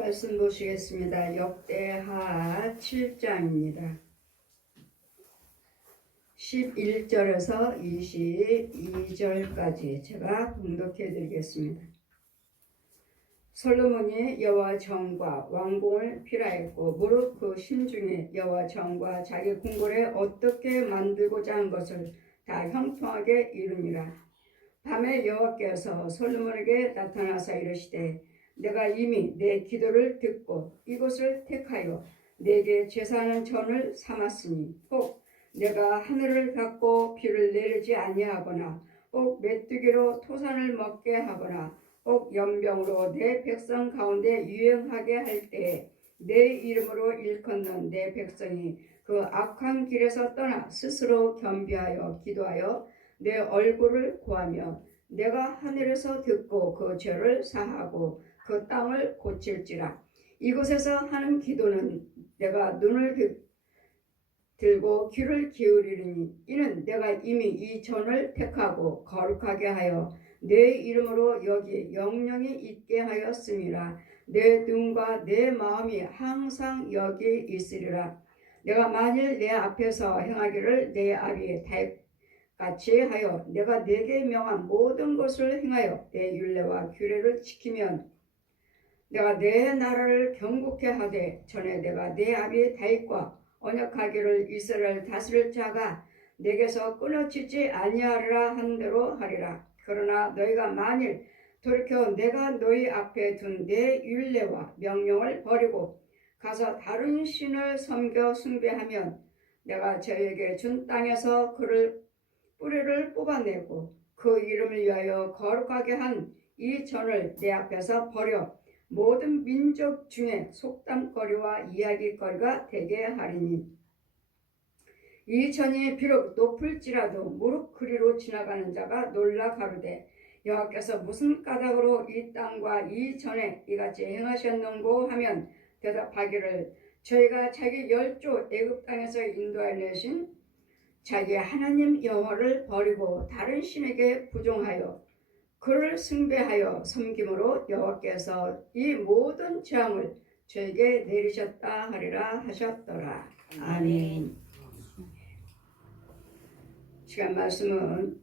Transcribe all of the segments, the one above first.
말씀 보시겠습니다. 역대하 7장입니다. 11절에서 22절까지 제가 봉독해 드리겠습니다. 솔로몬이 여호와 전과 왕궁을 피라했고 무릇 그 심중에 여호와 전과 자기 궁궐에 어떻게 만들고자 한 것을 다 형통하게 이루니라. 밤에 여호와께서 솔로몬에게 나타나사 이르시되 내가 이미 내 기도를 듣고 이곳을 택하여 내게 제사하는 전을 삼았으니 혹 내가 하늘을 닫고 비를 내리지 아니하거나 혹 메뚜기로 토산을 먹게 하거나 혹 연병으로 내 백성 가운데 유행하게 할 때에 내 이름으로 일컫는 내 백성이 그 악한 길에서 떠나 스스로 겸비하여 기도하여 내 얼굴을 구하며 내가 하늘에서 듣고 그 죄를 사하고 그 땅을 고칠지라. 이곳에서 하는 기도는 내가 눈을 들고 귀를 기울이리니 이는 내가 이미 이 전을 택하고 거룩하게 하여 내 이름으로 여기 영영이 있게 하였음이라. 내 눈과 내 마음이 항상 여기 있으리라. 내가 만일 내 앞에서 행하기를 내 아비의 같이 하여 내가 네게 명한 모든 것을 행하여 내 율례와 규례를 지키면 내가 내 나라를 경국케 하되 전에 내가 내 아비 다윗과 언약하기를 이스라엘 다스릴 자가 내게서 끊어지지 아니하리라 한 대로 하리라. 그러나 너희가 만일 돌이켜 내가 너희 앞에 둔 내 율례와 명령을 버리고 가서 다른 신을 섬겨 숭배하면 내가 저에게 준 땅에서 그를 뿌리를 뽑아내고 그 이름을 위하여 거룩하게 한 이 전을 내 앞에서 버려 모든 민족 중에 속담거리와 이야기거리가 되게 하리니 이 전이 비록 높을지라도 무릎 그리로 지나가는 자가 놀라 가로되 여호와께서 무슨 까닭으로 이 땅과 이 전에 이같이 행하셨는고 하면 대답하기를 저희가 자기 열조 애굽 땅에서 인도하여 내신 자기 하나님 여호와를 버리고 다른 신에게 부종하여 그를 숭배하여 섬김으로 여호와께서 이 모든 재앙을 저에게 내리셨다 하리라 하셨더라. 아멘. 시간 말씀은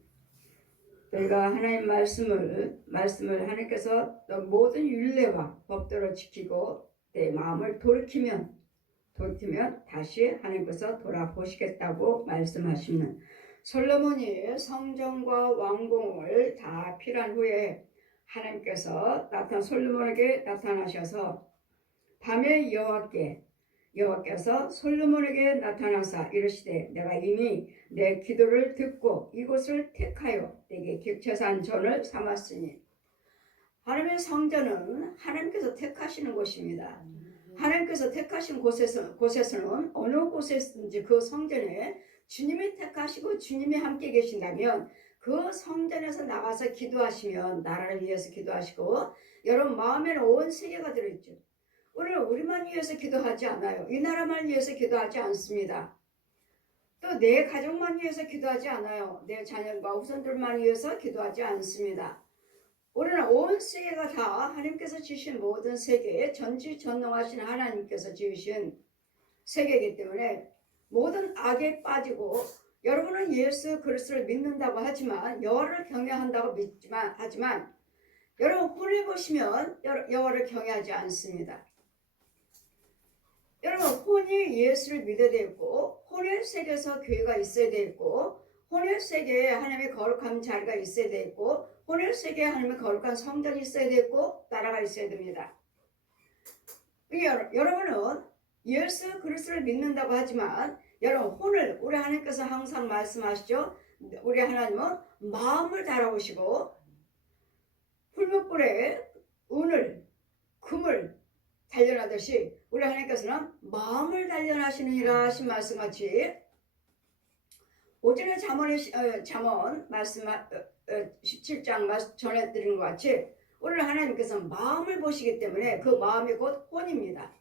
저희가 하나님 말씀을 하나님께서 모든 율례와 법도를 지키고 내 마음을 돌이키면 다시 하나님께서 돌아보시겠다고 말씀하시는 솔로몬이 성전과 왕궁을 다 필요한 후에 하나님께서 솔로몬에게 나타나셔서 밤에 여호와께서 솔로몬에게 나타나사 이르시되 내가 이미 내 기도를 듣고 이곳을 택하여 내게 제사한 전을 삼았으니 하나님의 성전은 하나님께서 택하시는 곳입니다. 하나님께서 택하신 곳에서는 어느 곳에든지 그 성전에 주님이 택하시고 주님이 함께 계신다면 그 성전에서 나가서 기도하시면 나라를 위해서 기도하시고 여러분 마음에는 온 세계가 들어있죠. 우리는 우리만 위해서 기도하지 않아요. 이 나라만 위해서 기도하지 않습니다. 또 내 가족만 위해서 기도하지 않아요. 내 자녀과 후손들만 위해서 기도하지 않습니다. 우리는 온 세계가 다 하나님께서 지으신 모든 세계에 전지전능하신 하나님께서 지으신 세계이기 때문에 모든 악에 빠지고 여러분은 예수 그리스도를 믿는다고 하지만 여호와를 경외한다고 하지만 여러분 혼을 보시면 여호와를 경외하지 않습니다. 여러분 혼이 예수를 믿어야 되고 혼의 세계에서 교회가 있어야 되고 혼의 세계에 하나님의 거룩한 자리가 있어야 되고 혼의 세계에 하나님의 거룩한 성전이 있어야 되고 나라가 있어야 됩니다. 여러분은 예수 그리스도를 믿는다고 하지만 여러분 혼을 우리 하나님께서 항상 말씀하시죠. 우리 하나님은 마음을 달아오시고 풀무불에 은을 금을 단련하듯이 우리 하나님께서는 마음을 단련하시느니라 하신 말씀같이 오전에 잠언 말씀 17장 전해드린 것 같이 오늘 하나님께서 마음을 보시기 때문에 그 마음이 곧 혼입니다.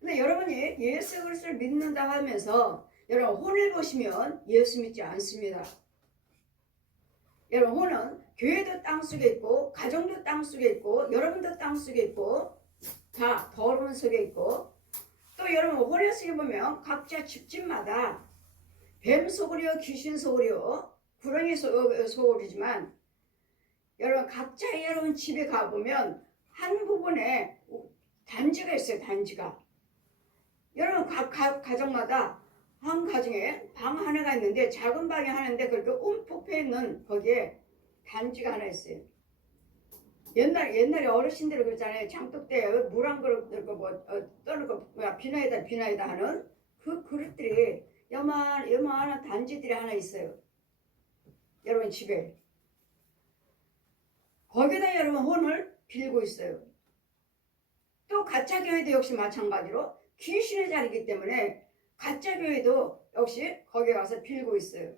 근데 여러분이 예수 그리스도를 믿는다 하면서 여러분 혼을 보시면 예수 믿지 않습니다. 여러분 혼은 교회도 땅속에 있고 가정도 땅속에 있고 여러분도 땅속에 있고 다 문 속에 있고, 또 여러분 호레스에 보면 각자 집집마다 뱀 소굴이요, 귀신 소굴이요, 구렁이 소굴이지만 여러분 각자 여러분 집에 가보면 한 부분에 단지가 있어요. 단지가. 여러분 각 가정마다 한 가정에 방 하나가 있는데 작은 방이 하나인데 그렇게 움푹 패 있는 거기에 단지가 하나 있어요. 옛날에 어르신들이 그랬잖아요. 장독대에 물 한 그릇 넣고 떠놓고 비나이다 하는 그 그릇들이 요만한 단지들이 하나 있어요. 여러분 집에. 거기다 여러분 혼을 빌고 있어요. 또 가짜교회도 역시 마찬가지로 귀신의 자리이기 때문에 가짜교회도 역시 거기에 가서 빌고 있어요.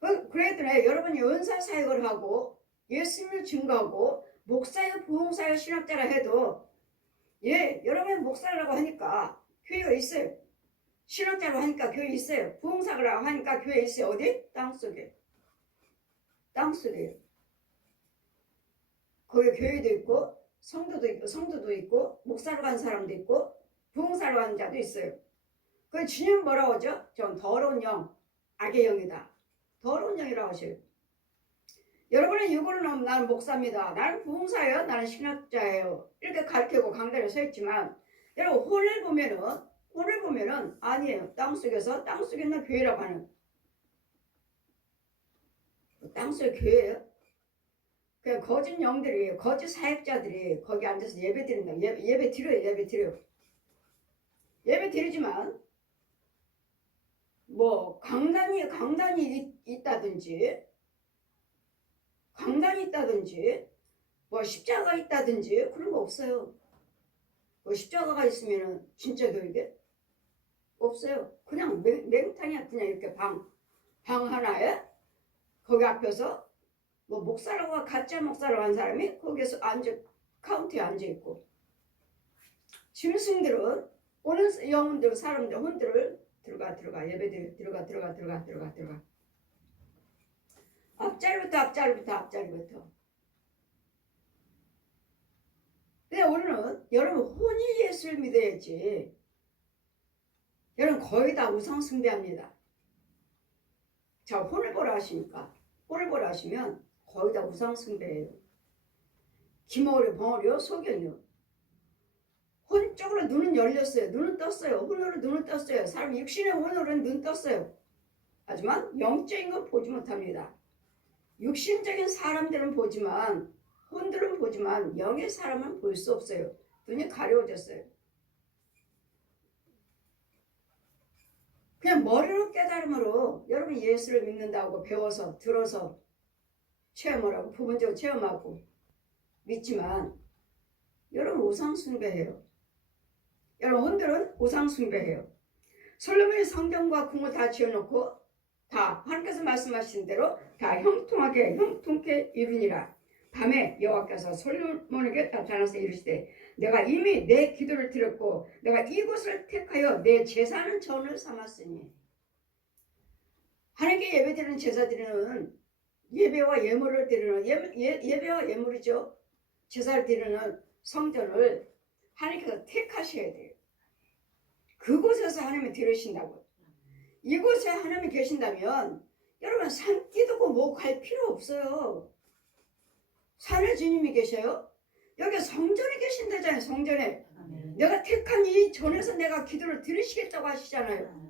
그랬더니 여러분이 은사사역을 하고 예수님을 증거하고 목사여 부흥사여 신학자라 해도 여러분이 목사라고 하니까 교회가 있어요. 신학자라고 하니까 교회 있어요. 부흥사라고 하니까 교회 있어요. 어디? 땅속에. 땅속에요. 거기 교회도 있고 성도도 있고 목사로 간 사람도 있고 부흥사로 가는 자도 있어요. 그 주님 뭐라고 하죠? 전 더러운 영, 악의 영이다. 더러운 영이라고 하셔요. 여러분은 이거는 나는 목사입니다. 나는 부흥사예요. 나는 신학자예요. 이렇게 가르치고 강단에 서 있지만 여러분 혼을 보면은 아니에요. 땅속에 있는 교회라고 하는 땅속의 교회예요. 그냥 거짓 영들이 거짓 사역자들이 거기 앉아서 예배 드린다. 예배 드려요. 예배 드리지만 뭐 강단이 있다든지 뭐 십자가 있다든지 그런 거 없어요. 뭐 십자가가 있으면은 진짜 교육에 없어요. 그냥 맹탕이야. 그냥 이렇게 방 하나에 거기 앞에서 뭐 목사라고 가짜 목사라고 한 사람이 거기에서 카운트에 앉아 있고 짐승들은 오는 영혼들 사람들 혼들을 들어가 예배들 들어가 앞자리부터 근데 우리는 여러분 혼이 예수를 믿어야지. 여러분 거의 다 우상 숭배합니다. 자 혼을 보라 하시니까 혼을 보라 하시면 거의 다 우상 숭배예요. 기머리 벙어리요 소견이요. 혼 쪽으로 눈은 열렸어요. 눈은 떴어요. 혼으로 눈은 떴어요. 사람 육신의 혼으로는 눈 떴어요. 하지만 영적인 건 보지 못합니다. 육신적인 사람들은 보지만 혼들은 보지만 영의 사람은 볼 수 없어요. 눈이 가려워졌어요. 그냥 머리로 깨달음으로 여러분이 예수를 믿는다고 배워서 들어서 체험을 하고 부분적으로 체험하고 믿지만 여러분 우상 숭배해요. 여러분 혼들은 우상 숭배해요. 솔로몬이 성전과 궁을 다 지어놓고 다 하나님께서 말씀하신 대로 다 형통케 이루니라. 밤에 여호와께서 솔로몬에게 나타나서 이르시되 내가 이미 내 기도를 들었고 내가 이곳을 택하여 내 제사하는 전을 삼았으니. 하나님께 예배드리는 제사드리는 예배와 예물을 드리는 예배와 예물이죠. 제사를 드리는 성전을 하나님께서 택하셔야 돼요. 그곳에서 하나님이 들으신다고요. 이곳에 하나님이 계신다면 여러분 산기도고 뭐 갈 필요 없어요. 산에 주님이 계셔요. 여기 성전에 계신다잖아요. 성전에. 내가 택한 이 전에서 내가 기도를 들으시겠다고 하시잖아요.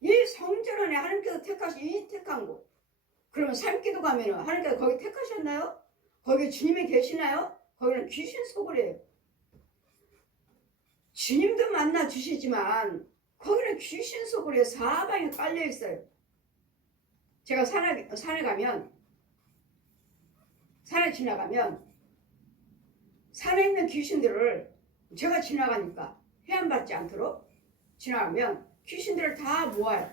이 성전 안에 하나님께서 택하신 이 택한 곳. 그러면 산기도 가면은 하나님께서 거기 택하셨나요? 거기 주님이 계시나요? 거기는 귀신 소굴이에요. 주님도 만나 주시지만 거기는 귀신 소굴에 사방에 깔려 있어요. 제가 산에 지나가면 산에 있는 귀신들을 제가 지나가니까 해안받지 않도록 지나가면 귀신들을 다 모아요.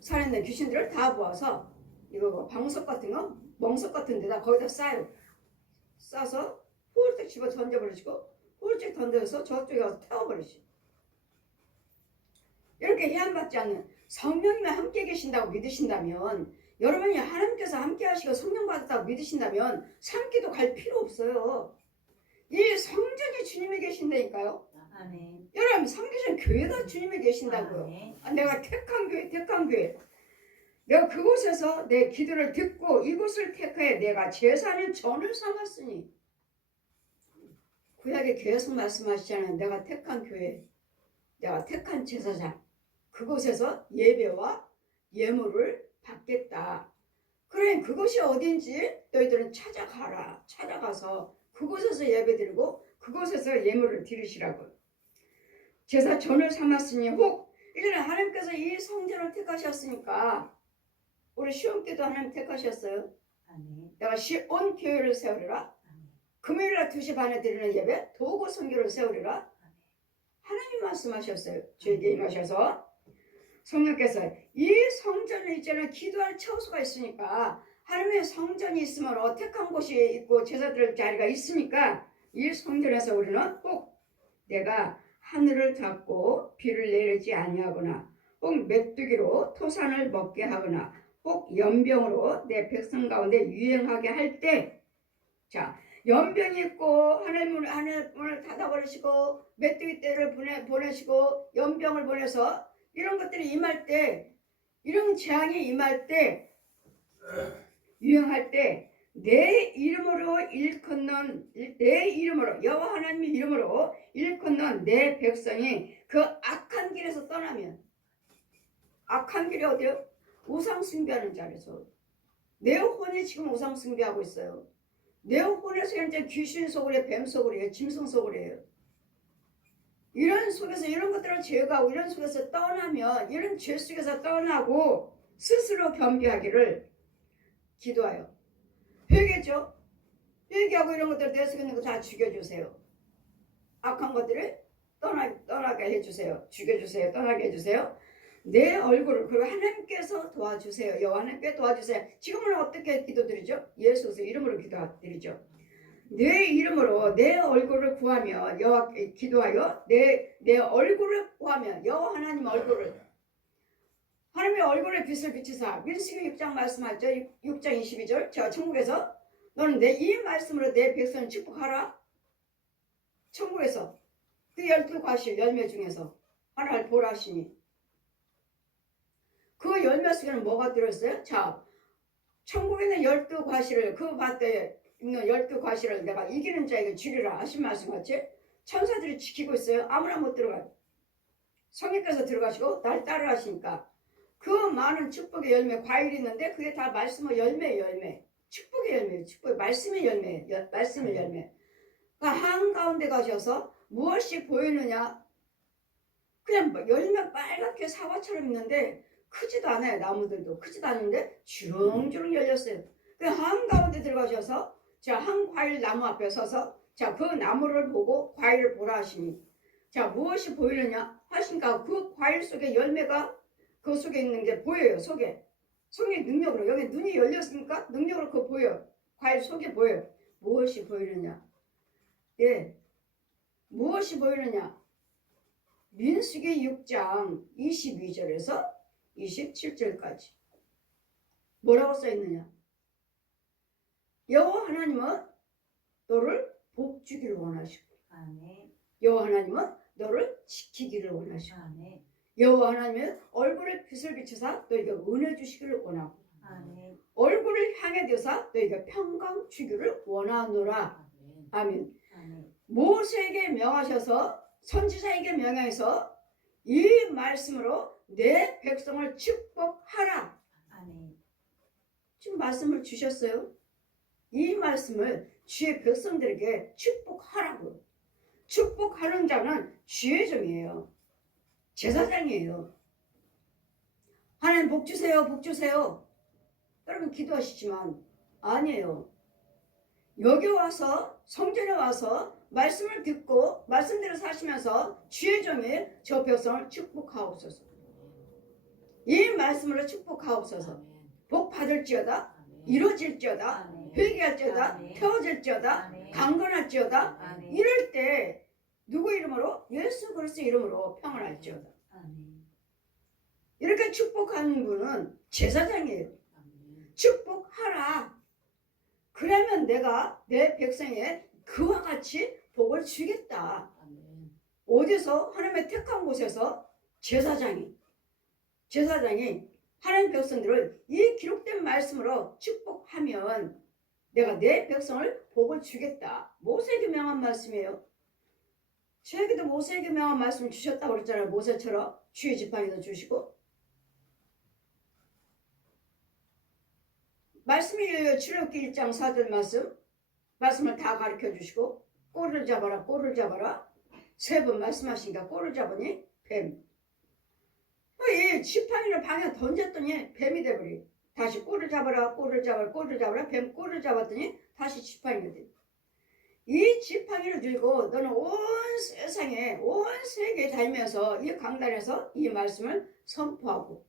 산에 있는 귀신들을 다 모아서 이거 방석 같은 거, 멍석 같은 데다 거기다 싸요. 싸서 홀딱 집어 던져버리시고 홀쭉 던져서 저쪽에 가서 태워버리시고. 이렇게 해안받지 않는 성령님이 함께 계신다고 믿으신다면 여러분이 하나님께서 함께 하시고 성령 받았다고 믿으신다면 산기도 갈 필요 없어요. 이 성전이 주님이 계신 계신다니까요. 아멘. 여러분 성계신 교회가 주님이 계신다고요. 아멘. 내가 택한 교회. 내가 그곳에서 내 기도를 듣고 이곳을 택하여 내가 제사는 전을 삼았으니. 구약에 계속 말씀하시잖아요. 내가 택한 교회, 내가 택한 제사장, 그곳에서 예배와 예물을 받겠다. 그래, 그것이 어딘지 너희들은 찾아가라. 찾아가서 그곳에서 예배드리고 그곳에서 예물을 드리시라고. 제사 전을 삼았으니 혹 이전에 하나님께서 이 성전을 택하셨으니까 우리 시험 때도 하나님 택하셨어요. 아멘. 내가 온 교회를 세우리라. 금요일날 2시 반에 드리는 예배 도구 선교를 세우리라. 하나님 말씀하셨어요. 저에게 임하셔서 성령께서 이 성전에 이제는 기도할 처소가 있으니까 하나님의 성전이 있으면 택한 곳이 있고 제사 드릴 자리가 있으니까 이 성전에서 우리는 꼭 내가 하늘을 닫고 비를 내리지 아니하거나 꼭 메뚜기로 토산을 먹게 하거나 꼭 연병으로 내 백성 가운데 유행하게 할 때, 자, 연병이 있고 하늘문을 닫아버리시고 메뚜기 떼를 보내시고 연병을 보내서 이런 것들이 임할 때, 이런 재앙이 임할 때, 유행할 때 내 이름으로 내 이름으로 여호와 하나님의 이름으로 일컫는 내 백성이 그 악한 길에서 떠나면, 악한 길이 어디요? 우상 숭배하는 자리에서. 내 혼이 지금 우상 숭배하고 있어요. 내 혼에서 현재 귀신 속으로 뱀 속으로 짐승 속으로 해요. 이런 속에서 이런 것들을 제거하고 이런 속에서 떠나면, 이런 죄 속에서 떠나고 스스로 겸비하기를 기도하여 회개죠. 회개하고 이런 것들 내 속에 있는 거 다 죽여주세요. 악한 것들을 떠나게 해주세요. 죽여주세요. 떠나게 해주세요. 내 얼굴을, 그리고 하나님께서 도와주세요. 여호와 하나님께 도와주세요. 지금은 어떻게 기도드리죠? 예수의 이름으로 기도드리죠. 내 이름으로 내 얼굴을 구하며 기도하여 내 얼굴을 구하며 여호와 하나님 얼굴을, 하나님의 얼굴에 빛을 비추사. 민수기 6장 말씀하죠. 6장 22절. 제가 천국에서 너는 이 말씀으로 내 백성을 축복하라. 천국에서 그 12과실 열매 중에서 하나를 보라시니 그 열매 속에는 뭐가 들어있어요? 자, 천국에 있는 12과실을, 그 밭에 있는 12과실을 내가 이기는 자에게 주리라 하신 말씀 같이 천사들이 지키고 있어요. 아무나 못 들어가요. 성령께서 들어가시고 날 따라하시니까 그 많은 축복의 열매, 과일이 있는데 그게 다 말씀의 열매. 축복의 열매, 말씀의 열매. 그러니까 한가운데 가셔서 무엇이 보이느냐? 그냥 열매 빨갛게 사과처럼 있는데 크지도 않아요. 나무들도 크지도 않은데 주렁주렁 열렸어요. 그 한가운데 들어가셔서 자, 한 과일 나무 앞에 서서 자, 그 나무를 보고 과일을 보라 하시니, 자, 무엇이 보이느냐 하시니까 그 과일 속에 열매가 그 속에 있는 게 보여요. 속에 능력으로, 여기 눈이 열렸으니까 능력으로 그거 보여요. 과일 속에 보여요. 무엇이 보이느냐? 예, 무엇이 보이느냐? 민수기 6장 22절에서 27절까지 뭐라고 써있느냐? 여호와 하나님은 너를 복주기를 원하시고, 아멘. 여호와 하나님은 너를 지키기를 원하시고, 아멘. 여호와 하나님은 얼굴에 빛을 비추사 너에게 은혜 주시기를 원하고, 아멘. 얼굴을 향해 드사 너에게 평강 주기를 원하노라. 아멘. 아멘. 모세에게 명하셔서, 선지자에게 명하여서 이 말씀으로 내 백성을 축복하라. 아멘. 지금 말씀을 주셨어요. 이 말씀을 주의 백성들에게 축복하라고. 축복하는 자는 주의 종이에요. 제사장이에요. 하나님 복 주세요, 복 주세요. 여러분 기도하시지만 아니에요. 여기 와서, 성전에 와서 말씀을 듣고 말씀대로 사시면서 주의 종이 저 백성을 축복하옵소서. 이 말씀으로 축복하옵소서. 복 받을지어다, 이루어질지어다, 회개할지어다, 태워질지어다, 강건할지어다. 이럴 때 누구 이름으로? 예수 그리스도 이름으로 평안할지어다. 이렇게 축복하는 분은 제사장이에요. 축복하라. 그러면 내가 내 백성에 그와 같이 복을 주겠다. 어디서 하나님의 택한 곳에서 제사장이 하나님 백성들을 이 기록된 말씀으로 축복하면 내가 내 백성을 복을 주겠다. 모세에게 명한 말씀이에요. 저에게도 모세에게 명한 말씀 주셨다고 그랬잖아요. 모세처럼 주의 지팡이도 주시고 말씀이 출애굽기 1장 4절 말씀을 다 가르쳐 주시고 꼴을 잡아라 꼴을 잡아라 3번 말씀하시니까 꼴을 잡으니 뱀. 이 지팡이를 방에 던졌더니 뱀이 돼버리. 다시 꼴을 잡아라 꼴을 잡아라 뱀 꼴을 잡았더니 다시 지팡이가 돼. 이 지팡이를 들고 너는 온 세상에 온 세계에 다니면서 이 강단에서 이 말씀을 선포하고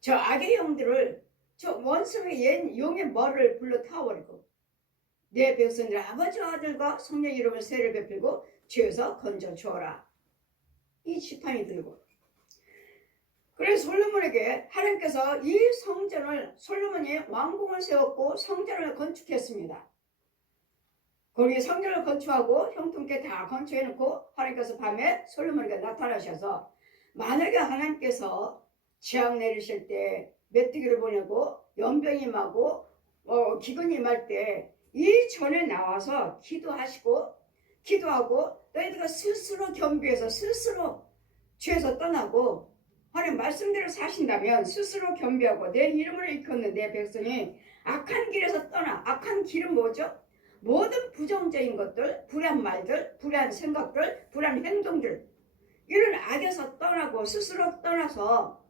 저 악의 영들을 저 원수의 옛 용의 머리를 불러 타버리고 내 백성들 아버지와 아들과 성령 이름을 세를 베풀고 죄에서 건져 주어라. 이 지팡이 들고 그래서 솔로몬에게 하나님께서 이 성전을 솔로몬이 왕궁을 세웠고 성전을 건축했습니다. 거기 성전을 건축하고 형통케 다 건축해놓고 하나님께서 밤에 솔로몬에게 나타나셔서 만약에 하나님께서 재앙 내리실 때 메뚜기를 보내고 연병이 임하고 기근이 임할 때 이 전에 나와서 기도하고 너희들과 스스로 겸비해서 스스로 죄에서 떠나고 하나님 말씀대로 사신다면 스스로 겸비하고 내 이름을 일컫는 내 백성이 악한 길에서 떠나. 악한 길은 뭐죠? 모든 부정적인 것들, 불의한 말들, 불의한 생각들, 불의한 행동들 이런 악에서 떠나고 스스로 떠나서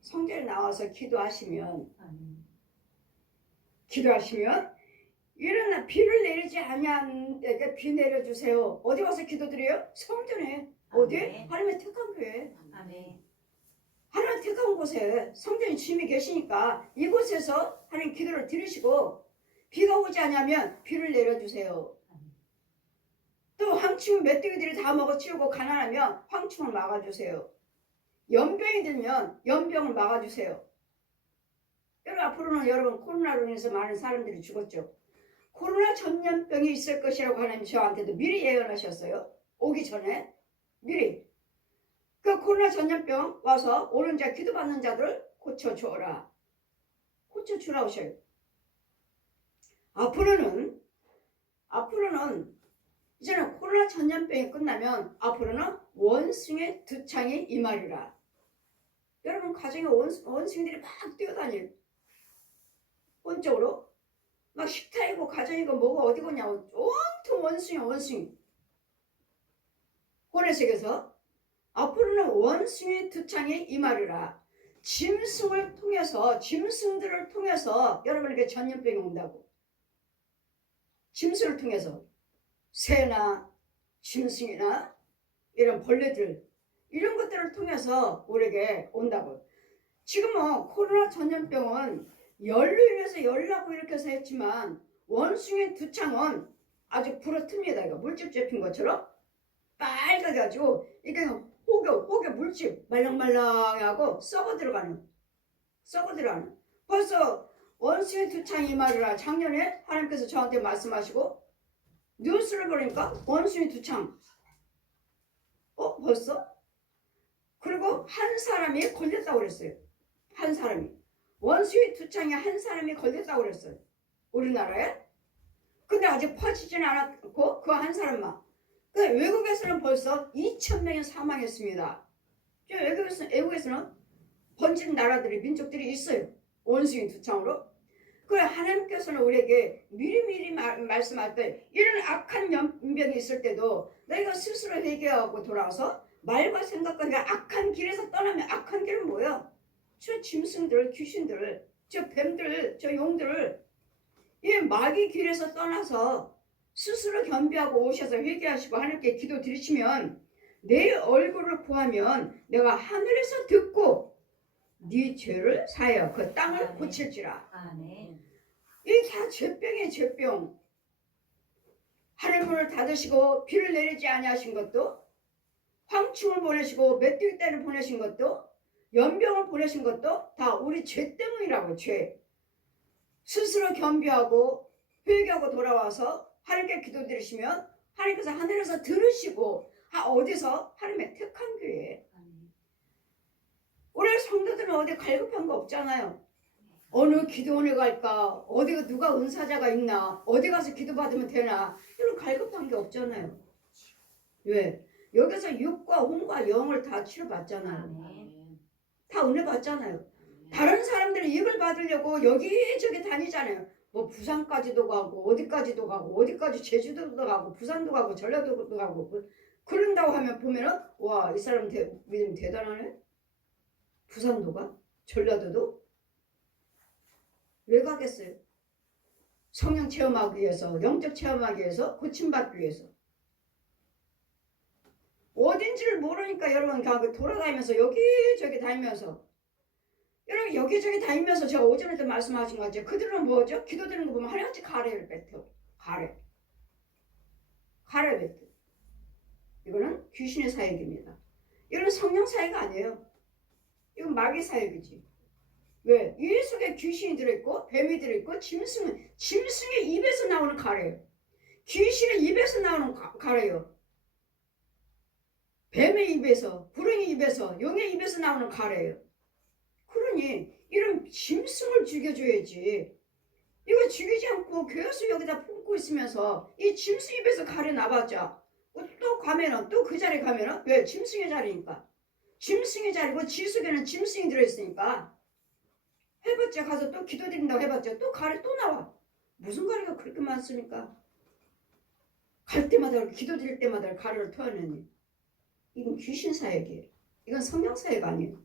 성전에 나와서 기도하시면 이런 비를 내리지 아니한 데게 비 내려주세요. 어디 와서 기도드려요? 성전에. 어디? 하나님의 택한 교회. 아멘. 하나님 택한 곳에 성전에 주님이 계시니까 이곳에서 하나님 기도를 들으시고 비가 오지 않으면 비를 내려주세요. 또 황충 메뚜기들이 다 먹어치우고 가난하면 황충을 막아주세요. 연병이 들면 연병을 막아주세요. 여러분 앞으로는 여러분 코로나로 인해서 많은 사람들이 죽었죠. 코로나 전염병이 있을 것이라고 하나님 저한테도 미리 예언하셨어요. 오기 전에 미리. 그 코로나 전염병 와서 오는 자 기도받는 자들 고쳐주어라. 고쳐주라 오셔요. 앞으로는 이제는 코로나 전염병이 끝나면 앞으로는 원숭이의 두창이 임하리라. 여러분 가정에 원숭이들이 막 뛰어다녀요. 본적으로 막 식탁이고 가정이고 뭐고 어디고 냐고 온통 원숭이. 고래색에서 앞으로는 원숭이 두창이 임하리라. 짐승들을 통해서 여러분에게 전염병이 온다고. 짐승을 통해서 새나 짐승이나 이런 벌레들 이런 것들을 통해서 우리에게 온다고. 지금은 코로나 전염병은 열로 인해서 열나고 이렇게 해서 했지만 원숭이 두창은 아주 불어틉니다. 이거 물집 잡힌 것처럼 빨갛게 가지고 이게 혹여 물집 말랑말랑하고 썩어 들어가는 벌써 원숭이 두창이 말이라 작년에 하나님께서 저한테 말씀하시고 뉴스를 보니까 원숭이 두창 벌써? 그리고 한 사람이 걸렸다고 그랬어요. 한 사람이 원숭이 두창에 한 사람이 걸렸다고 그랬어요. 우리나라에. 근데 아직 퍼지진 않았고 그 한 사람만. 외국에서는 벌써 2,000명이 사망했습니다. 외국에서는 번진 나라들이 민족들이 있어요. 원숭이 두창으로. 그래 하나님께서는 우리에게 미리미리 말씀할 때 이런 악한 연병이 있을 때도 너희가 스스로 회개하고 돌아와서 말과 생각과 악한 길에서 떠나면 악한 길은 뭐예요? 저 짐승들, 귀신들, 저 뱀들, 저 용들을 이 마귀 길에서 떠나서 스스로 겸비하고 오셔서 회개하시고 하나님께 기도 드리시면 내 얼굴을 구하면 내가 하늘에서 듣고 네 죄를 사하여 그 땅을 고칠지라. 아멘. 이게 다 죄병이에요. 죄병. 하늘 문을 닫으시고 비를 내리지 아니하신 것도 황충을 보내시고 메뚜기 떼를 보내신 것도 연병을 보내신 것도 다 우리 죄 때문이라고. 죄. 스스로 겸비하고 회개하고 돌아와서 하나님께 기도드리시면 하나님께서 하늘에서 들으시고 다 어디서? 하나님의 택한 교회. 아멘. 우리 성도들은 어디 갈급한 거 없잖아요. 어느 기도원에 갈까? 어디가 누가 은사자가 있나? 어디 가서 기도받으면 되나? 이런 갈급한 게 없잖아요. 왜? 여기서 육과 혼과 영을 다 치료받잖아요. 아멘. 다 은혜 받잖아요. 다른 사람들은 이걸 받으려고 여기저기 다니잖아요. 뭐 부산까지도 가고 어디까지도 가고 어디까지 제주도도 가고 부산도 가고 전라도도 가고 그런다고 하면 보면은 와, 이 사람 믿음 대단하네. 부산도 가? 전라도도? 왜 가겠어요? 성령 체험하기 위해서, 영적 체험하기 위해서, 고침받기 위해서. 어딘지를 모르니까 여러분 돌아다니면서 여기저기 다니면서 여러분 여기저기 다니면서 제가 오전에도 말씀하신 것 같죠. 그들은 뭐죠? 기도드리는 거 보면 하나같이 가래를 뱉어. 가래 뱉어. 이거는 귀신의 사역입니다. 이거는 성령 사역 아니에요. 이건 마귀 사역이지. 왜? 이 속에 귀신이 들어있고 뱀이 들어있고 짐승의 입에서 나오는 가래예요. 귀신의 입에서 나오는 가래예요. 뱀의 입에서, 구렁이 입에서, 용의 입에서 나오는 가래예요. 그러니 이런 짐승을 죽여줘야지. 이거 죽이지 않고 교회수 여기다 품고 있으면서 이 짐승 입에서 가래 나봤자 또 가면은 또 그 자리에 가면은 왜? 짐승의 자리니까. 짐승의 자리고 지속에는 짐승이 들어있으니까 해봤자 가서 또 기도드린다고 해봤자 또 가래 또 나와. 무슨 가래가 그렇게 많습니까? 갈 때마다 기도드릴 때마다 가래를 토하느니 이건 귀신 사역이에요. 이건 성령 사역 아니에요.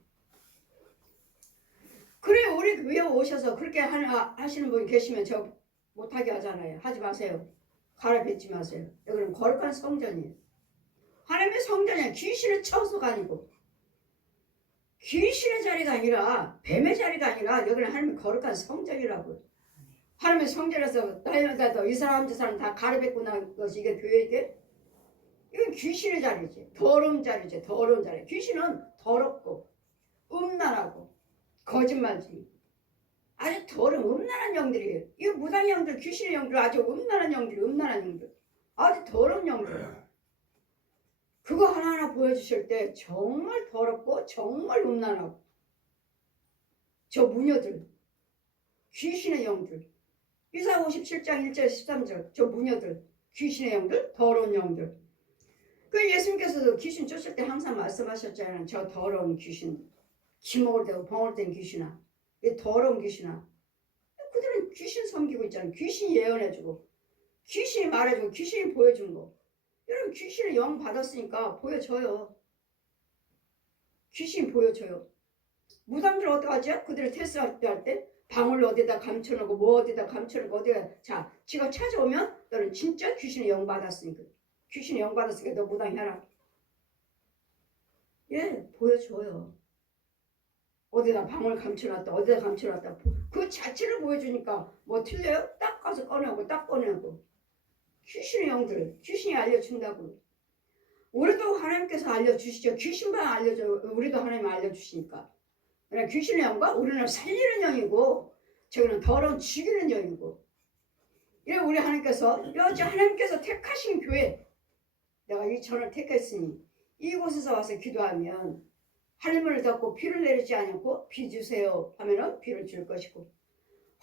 그래 우리 교회 오셔서 그렇게 하시는 분이 계시면 저 못하게 하잖아요. 하지 마세요. 가래 뱉지 마세요. 여기는 거룩한 성전이에요. 하나님의 성전이에요. 귀신을 쳐서가 아니고 귀신의 자리가 아니라 뱀의 자리가 아니라 여기는 하나님의 거룩한 성전이라고요. 하나님의 성전에서 다니면서 이 사람 저 사람 다 가래 뱉고 나온 것이 이게 교회이게? 이건 귀신의 자리지. 더러운 자리지. 더러운 자리. 귀신은 더럽고 음란하고 거짓말쟁이. 아주 더러운 음란한 영들이에요. 이 무당 영들, 귀신의 영들 아주 음란한 영들. 아주 더러운 영들. 그거 하나하나 보여주실 때 정말 더럽고 정말 음란하고 저 무녀들, 귀신의 영들. 이사 57장 1절 13절 저 무녀들, 귀신의 영들, 더러운 영들. 그 예수님께서도 귀신 쫓을 때 항상 말씀하셨잖아요. 저 더러운 귀신, 기목을 대고 벙어를 댄 귀신아, 이 더러운 귀신아. 그들은 귀신 섬기고 있잖아요. 귀신이 예언해주고, 귀신이 말해주고, 귀신이 보여준 거. 여러분 귀신의 영 받았으니까 보여줘요. 귀신이 보여줘요. 무당들 어떡하죠? 그들을 테스트할 때 방울 어디다 감춰놓고 뭐 어디다 감춰놓고 어디다 자 지가 찾아오면 너는 진짜 귀신의 영 받았으니까 귀신의 영 받았으니까 너 무당 해라. 예, 보여줘요. 어디다 방울 감춰놨다 어디다 감춰놨다 그 자체를 보여주니까 뭐 틀려요? 딱 가서 꺼내고 딱 꺼내고 귀신의 영들 귀신이 알려준다고. 우리도 하나님께서 알려주시죠. 귀신만 알려줘. 우리도 하나님 알려주시니까. 그러나 귀신의 영과 우리는 살리는 영이고 저기는 더러운 죽이는 영이고. 이래 우리 하나님께서 여자 하나님께서 택하신 교회 내가 이 전을 택했으니 이곳에서 와서 기도하면 하늘문을 닫고 비를 내리지 않고 비 주세요 하면은 비를 줄 것이고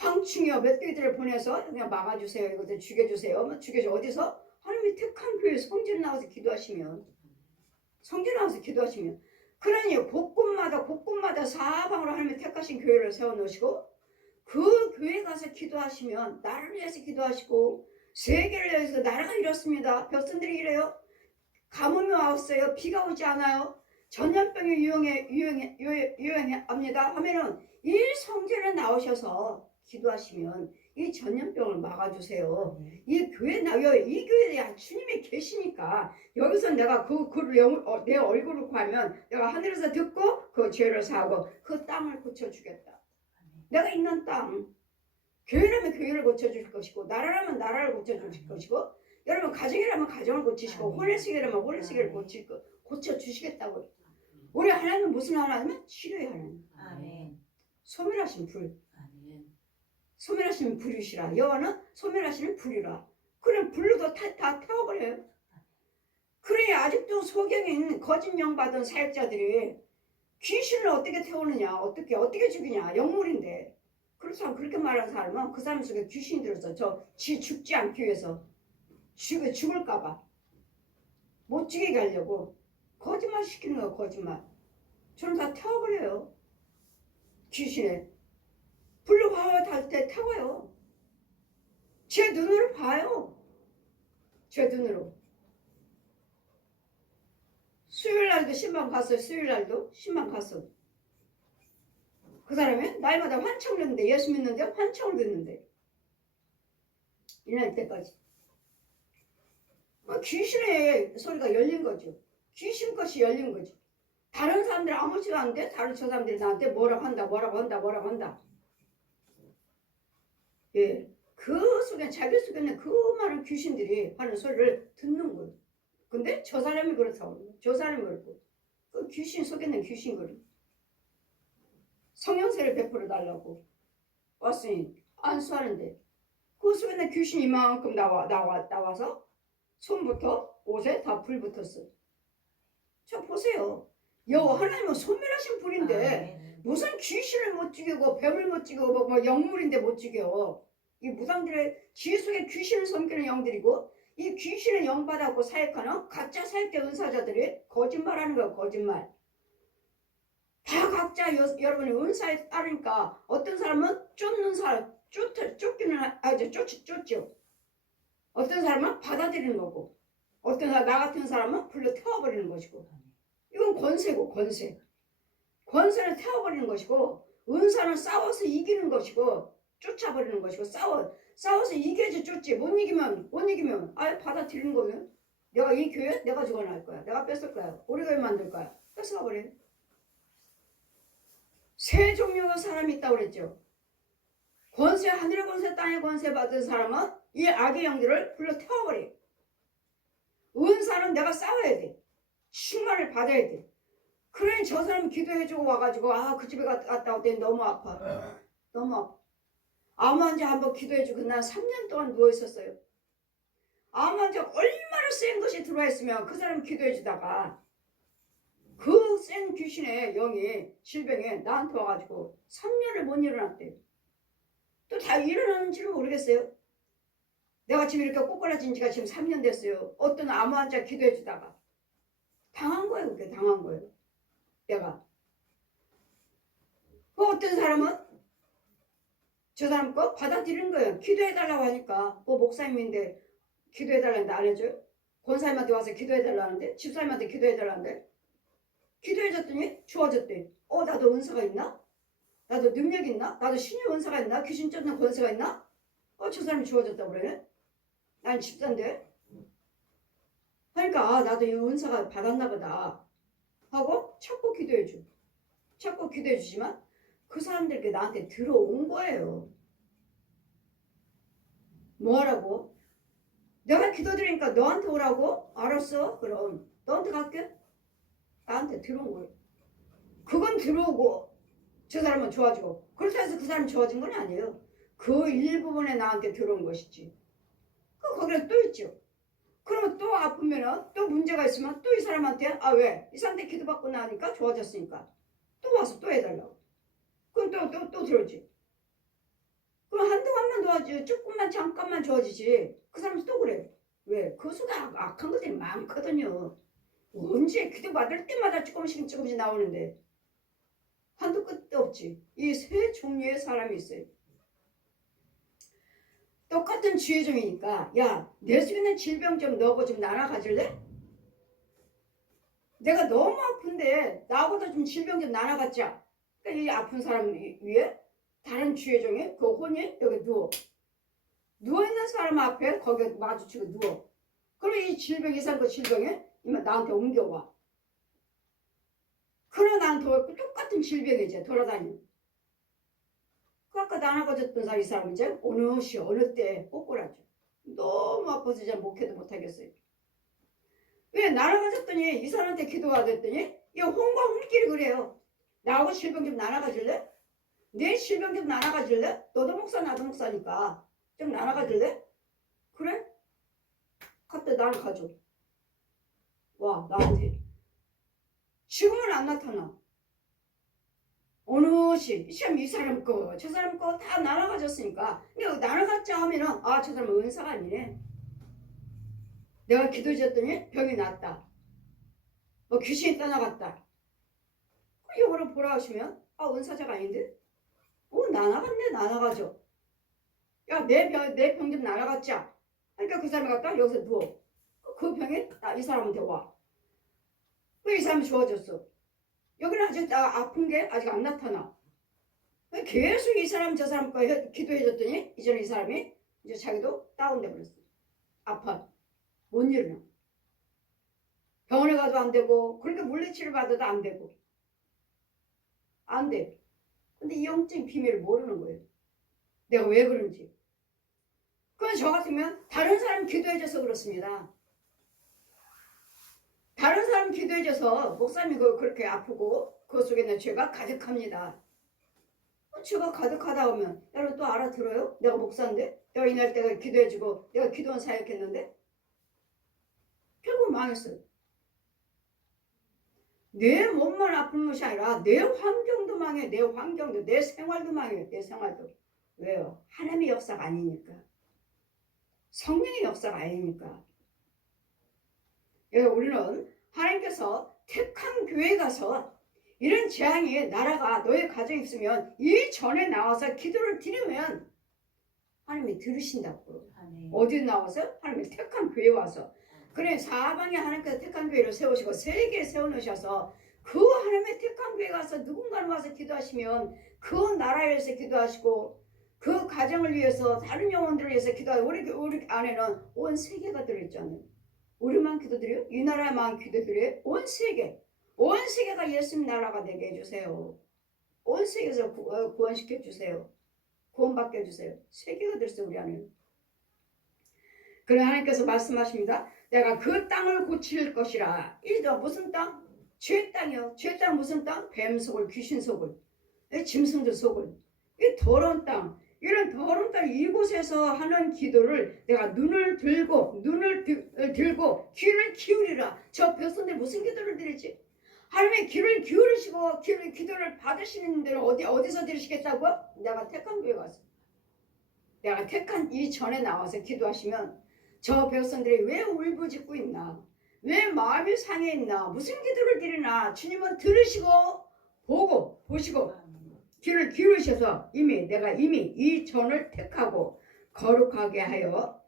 황충이와 멧돼지들을 보내서 그냥 막아주세요. 이것들 죽여주세요. 죽여줘. 어디서? 하나님이 택한 교회 성전에 나와서 기도하시면 성전에 나와서 기도하시면 그러니 곳곳마다 사방으로 하나님이 택하신 교회를 세워놓으시고 그 교회 가서 기도하시면 나를 위해서 기도하시고 세계를 위해서 나라가 이렇습니다. 백성들이 이래요. 가뭄이 왔어요. 비가 오지 않아요. 전염병이 유행합니다 하면은 이 성전에 나오셔서 기도하시면 이 전염병을 막아주세요. 이 교회 나요. 이 교회에 주님이 계시니까 여기서 내가 내 얼굴을 구하면 내가 하늘에서 듣고 그 죄를 사하고 그 땅을 고쳐주겠다. 내가 있는 땅. 교회라면 교회를 고쳐줄 것이고 나라라면 나라를 고쳐줄 것이고 여러분 가정이라면 가정을 고치시고 혼외세계라면 혼외세계를 고쳐주시겠다고. 우리 하나님은 무슨 하나님은 치료의 하나님. 아멘. 소멸하신 불. 아멘. 소멸하시는 불이시라. 여호와는 소멸하시는 불이라. 그럼 불로도 다 태워버려요. 그래 아니 아직도 소경인 거짓 명 받은 사역자들이 귀신을 어떻게 태우느냐, 어떻게 죽이냐, 영물인데. 그렇다면 그렇게 말하는 사람은 그 사람 속에 귀신이 들어서 지 죽지 않기 위해서 죽을까봐 못 죽이게 하려고 거짓말 시키는 거야. 거짓말. 저는 다 태워버려요. 귀신에 불로 화와 달 때 태워요. 제 눈으로 봐요. 제 눈으로. 수요일날도 신방 갔어요. 수요일날도 신방 갔어. 그 사람이 날마다 환청을 듣는데, 예수 믿는데 환청을 듣는데 1년 때까지 귀신의 소리가 열린 거죠. 귀신 것이 열린 거죠. 다른 사람들 아무렇지도 않은데 다른 저 사람들이 나한테 뭐라고 한다. 예, 그 속에 자기 속에 있는 그 많은 귀신들이 하는 소리를 듣는 거예요. 근데 저 사람이 그렇다고, 저 사람이 그렇고, 그 귀신 속에 있는 귀신 거리. 성령세를 베풀어 달라고 왔으니 안수하는데 그 속에 있는 귀신이 이만큼 나와서 손부터 옷에 다 불 붙었어. 저 보세요. 하나님은 소멸하신 불인데 무슨 귀신을 못 죽이고 뱀을 못 죽이고 뭐 영물인데 못 죽여. 이 무당들의 지혜 속에 귀신을 섬기는 영들이고 이 귀신의 영 받아갖고 사역하는 가짜 사역자 은사자들이 거짓말하는 거야. 거짓말. 다 각자 여러분이 은사에 따르니까 어떤 사람은 쫓는 사람 쫓죠. 어떤 사람은 받아들이는 거고 어떤 사람 나 같은 사람은 불러 태워버리는 것이고 이건 권세고 권세를 태워버리는 것이고 은사는 싸워서 이기는 것이고 쫓아버리는 것이고 싸워서 이겨야지 쫓지 못 이기면 아예 받아들이는 거예요. 내가 이 교회 내가 죽어날 거야. 내가 뺏을 거야. 우리가 만들 거야. 뺏어버려. 세 종류의 사람이 있다고 그랬죠. 권세, 하늘의 권세, 땅의 권세 받은 사람은 이 악의 영들을 불러 태워버려. 은사는 내가 싸워야 돼. 충만을 받아야 돼. 그러니 저 사람이 기도해주고 와가지고 그 집에 갔다 올 때 너무 아파. 너무 아파. 암 환자 한번 기도해주고 난 3년 동안 누워있었어요. 암 환자 얼마나 센 것이 들어와 있으면 그 사람 기도해주다가 그 센 귀신의 영이 질병에 나한테 와가지고 3년을 못 일어났대. 또 다 일어나는지는 모르겠어요. 내가 지금 이렇게 꼬꾸라진 지가 지금 3년 됐어요. 어떤 암 환자 기도해주다가 당한 거예요. 그게 당한 거예요. 내가. 그 어떤 사람은 저 사람 거 받아들이는 거예요. 기도해달라고 하니까 목사님인데 기도해달라는데 안 해줘요? 권사님한테 와서 기도해달라는데 집사님한테 기도해달라는데 기도해줬더니 좋아졌대. 나도 은사가 있나? 나도 능력 있나? 나도 신의 은사가 있나? 귀신 쫓는 권세가 있나? 저 사람이 좋아졌다고 그래? 난 집사인데? 그러니까 나도 이 은사가 받았나 보다 하고 찾고 기도해줘. 찾고 기도해주지만 그 사람들께 나한테 들어온 거예요. 뭐 하라고? 내가 기도드리니까 너한테 오라고? 알았어. 그럼 너한테 갈게. 나한테 들어온 거예요. 그건 들어오고 저 사람은 좋아지고 그렇다고 해서 그 사람이 좋아진 건 아니에요. 그 일부분에 나한테 들어온 것이지. 거기에 또 있죠. 그러면 또 아프면 또 문제가 있으면 또 이 사람한테 왜? 이 사람한테 기도받고 나니까 좋아졌으니까 또 와서 또 해달라고. 그럼 또 들어오지. 그럼 한동안만 도와지. 조금만 잠깐만 좋아지지. 그 사람은 또 그래. 왜? 그 속에 악한 것들이 많거든요. 언제 기도받을 때마다 조금씩 나오는데 한도 끝도 없지. 이 세 종류의 사람이 있어요. 똑같은 지혜종이니까 내 속에 있는 질병 좀 너하고 좀 나눠 가질래? 내가 너무 아픈데 나하고도 좀 질병 좀 나눠 갖자. 그러니까 이 아픈 사람 위에 다른 지혜종이 그 혼이 여기 누워있는 사람 앞에 거기에 마주치고 누워. 그럼 이 질병 이상 그 질병에 이만 나한테 옮겨와. 그러나 나는 똑같은 질병이지 돌아다니는. 아까 나눠 가졌던 사람 이 사람 이제 어느 때 꼬꾸라져. 너무 아파서 이제 목회도 못하겠어요. 왜 나눠 가졌더니 이 사람한테 기도하랬더니 이 혼과 혼끼리 그래요. 나하고 질병 좀 나눠 가질래? 내 질병 좀 나눠 가질래? 너도 목사 나도 목사니까 좀 나눠 가질래? 그래? 갔다 나는 가져. 와 와 나한테. 지금은 안 나타나. 어느 이 사람 거 저 사람 거 다 나눠가졌으니까. 근데 나눠갔자 하면은 아 저 사람은 은사가 아니네. 내가 기도해줬더니 병이 낫다. 뭐 귀신이 떠나갔다. 이거를 보라 하시면 아 은사자가 아닌데? 나나갔네 나나가죠. 야 내 병 좀 나나갔자. 그러니까 그 사람이 갔다 여기서 누워. 그 병이 이 사람한테 와. 왜 이 사람이 좋아졌어? 여기는 아직 아픈 게 아직 안 나타나. 계속 이 사람 저 사람 거 기도해줬더니 이제는 이 사람이 이제 자기도 다운돼 버렸어. 아파. 못 일어나. 병원에 가도 안 되고 그렇게 물리치료 받아도 안 되고 안 돼. 근데 이 영적인 비밀을 모르는 거예요. 내가 왜 그런지. 그건 저 같으면 다른 사람 기도해줘서 그렇습니다. 다른 사람 기도해줘서 목사님이 그렇게 아프고 그 속에는 죄가 가득합니다. 죄가 가득하다 하면 여러분 또 알아들어요? 내가 목사인데? 내가 이날 때가 기도해주고 내가 기도원 사역했는데? 결국 망했어요. 내 몸만 아픈 것이 아니라 내 환경도 망해. 내 환경도 내 생활도 망해. 내 생활도. 왜요? 하나님의 역사가 아니니까. 성령의 역사가 아니니까. 우리는 하나님께서 택한 교회에 가서 이런 재앙이 나라가 너의 가정에 있으면 이 전에 나와서 기도를 드리면 하나님이 들으신다고. 어디 나와서? 하나님이 택한 교회에 와서. 그래 사방에 하나님께서 택한 교회를 세우시고 세계에 세워놓으셔서 그 하나님의 택한 교회에 가서 누군가를 와서 기도하시면 그 나라에 위해서 기도하시고 그 가정을 위해서 다른 영혼들을 위해서 기도하고 우리 안에는 온 세계가 들어있잖아요. 우리만 기도드려요? 이 나라만 기도드려요? 온 세계가 예수님 나라가 되게 해주세요. 온 세계에서 구원시켜 주세요. 구원받게 해주세요. 세계가 들었어요 우리 안에는. 그래 하나님께서 말씀하십니다. 내가 그 땅을 고칠 것이라. 이 무슨 땅? 죄 땅이요. 죄 땅 무슨 땅? 뱀 속을, 귀신 속을, 짐승들 속을. 이 더러운 땅. 이런 더러운 땅 이곳에서 하는 기도를 내가 눈을 들고 귀를 기울이라. 저 백성들 무슨 기도를 드리지? 하나님의 귀를 기울이시고 기도를 받으시는 데는 어디서 드리시겠다고? 내가 택한 교회 가서. 내가 택한 이 전에 나와서 기도하시면 저 백성들이 왜 울부짖고 있나? 왜 마음이 상해 있나? 무슨 기도를 드리나? 주님은 들으시고 보시고 귀를 기울이셔서 내가 이미 이 전을 택하고 거룩하게 하여